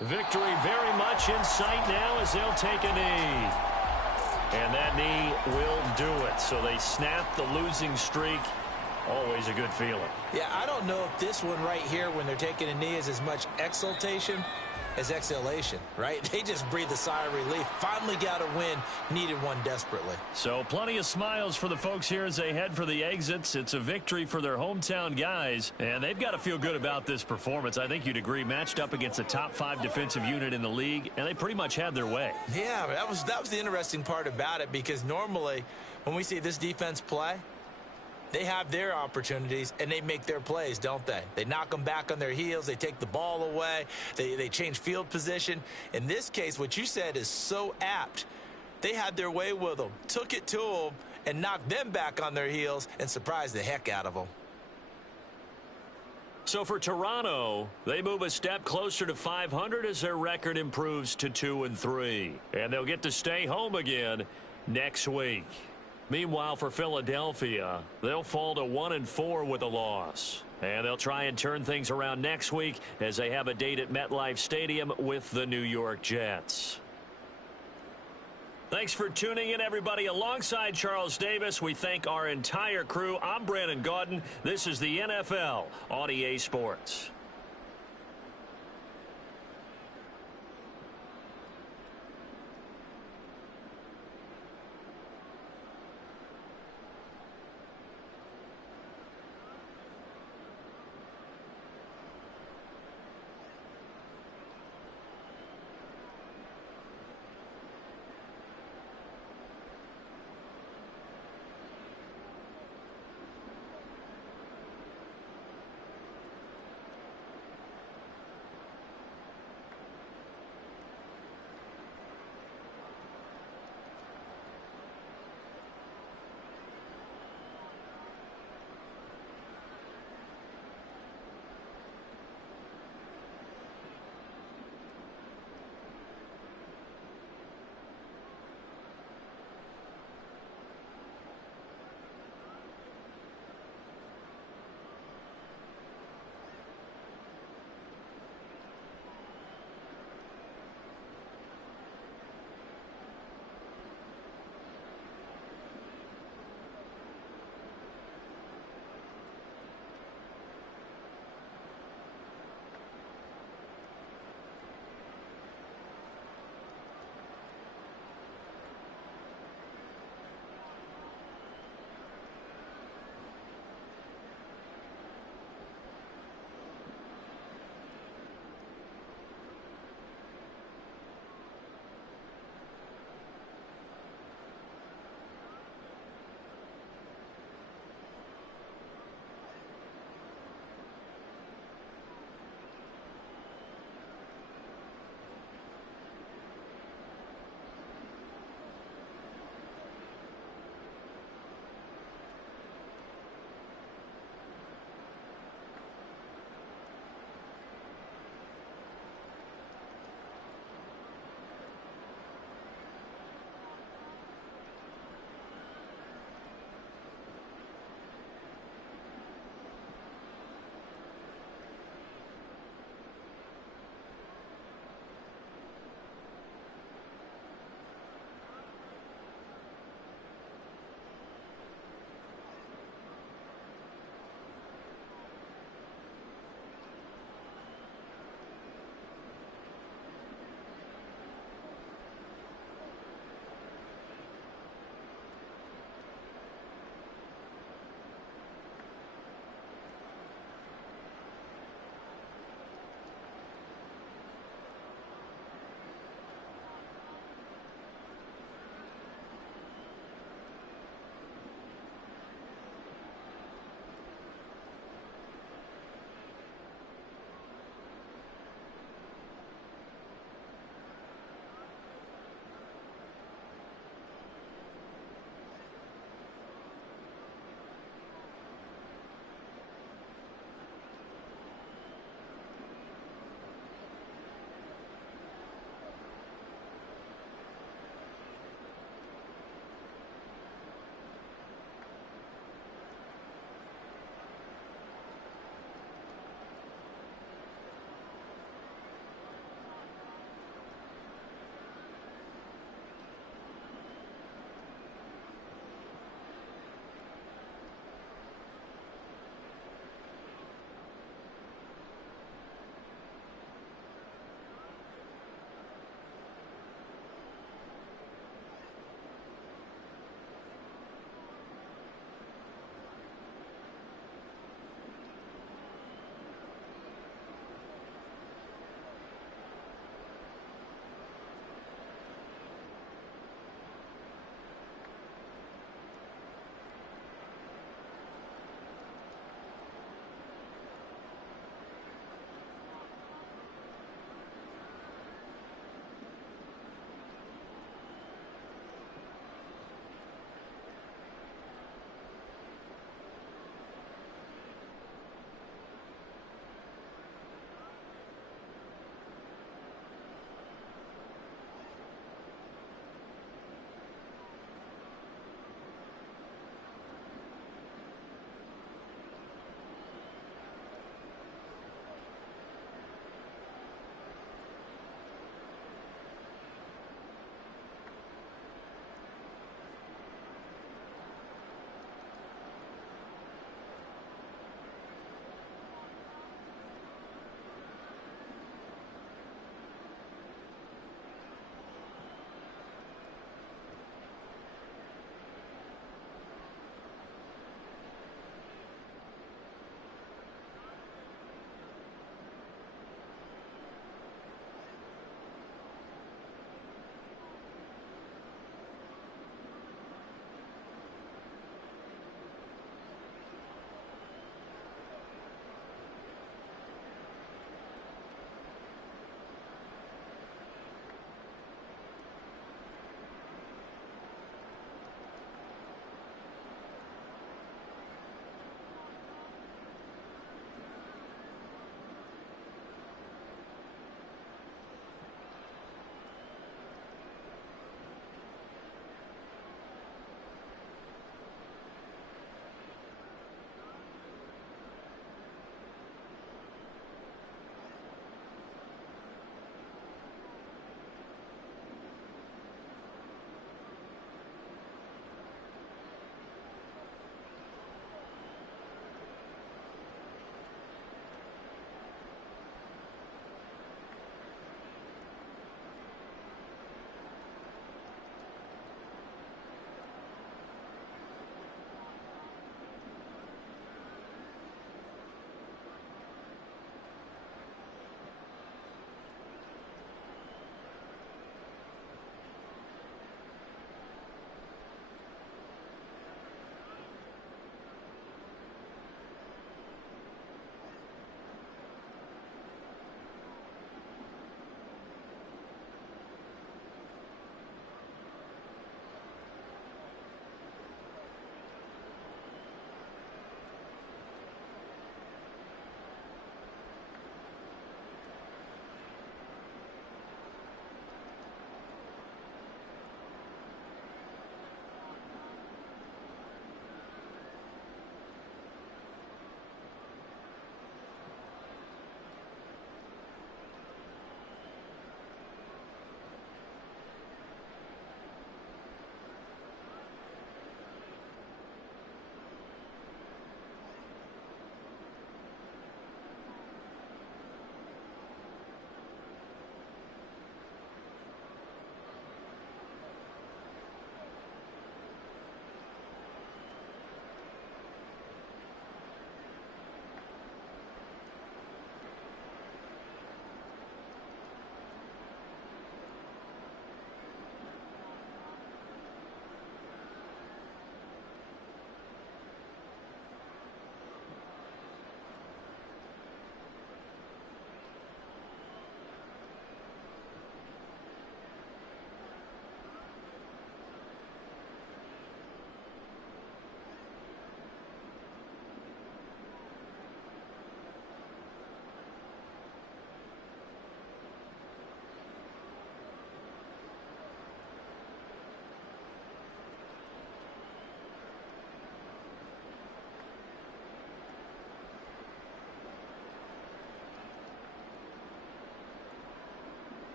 Victory very much in sight now as they'll take a knee. And that knee will do it. So they snap the losing streak. Always a good feeling. Yeah, I don't know if this one right here, when they're taking a knee, is as much exultation as exhalation, right? They just breathe a sigh of relief. Finally got a win. Needed one desperately. So plenty of smiles for the folks here as they head for the exits. It's a victory for their hometown guys, and they've got to feel good about this performance. I think you'd agree, matched up against a top 5 defensive unit in the league, and they pretty much had their way. Yeah, that was the interesting part about it, because normally when we see this defense play, they have their opportunities, and they make their plays, don't they? They knock them back on their heels. They take the ball away. They change field position. In this case, what you said is so apt. They had their way with them, took it to them, and knocked them back on their heels and surprised the heck out of them. So for Toronto, they move a step closer to 500 as their record improves to 2-3. And they'll get to stay home again next week. Meanwhile, for Philadelphia, they'll fall to 1-4 with a loss. And they'll try and turn things around next week as they have a date at MetLife Stadium with the New York Jets. Thanks for tuning in, everybody. Alongside Charles Davis, we thank our entire crew. I'm Brandon Gaudin. This is the NFL on EA Sports.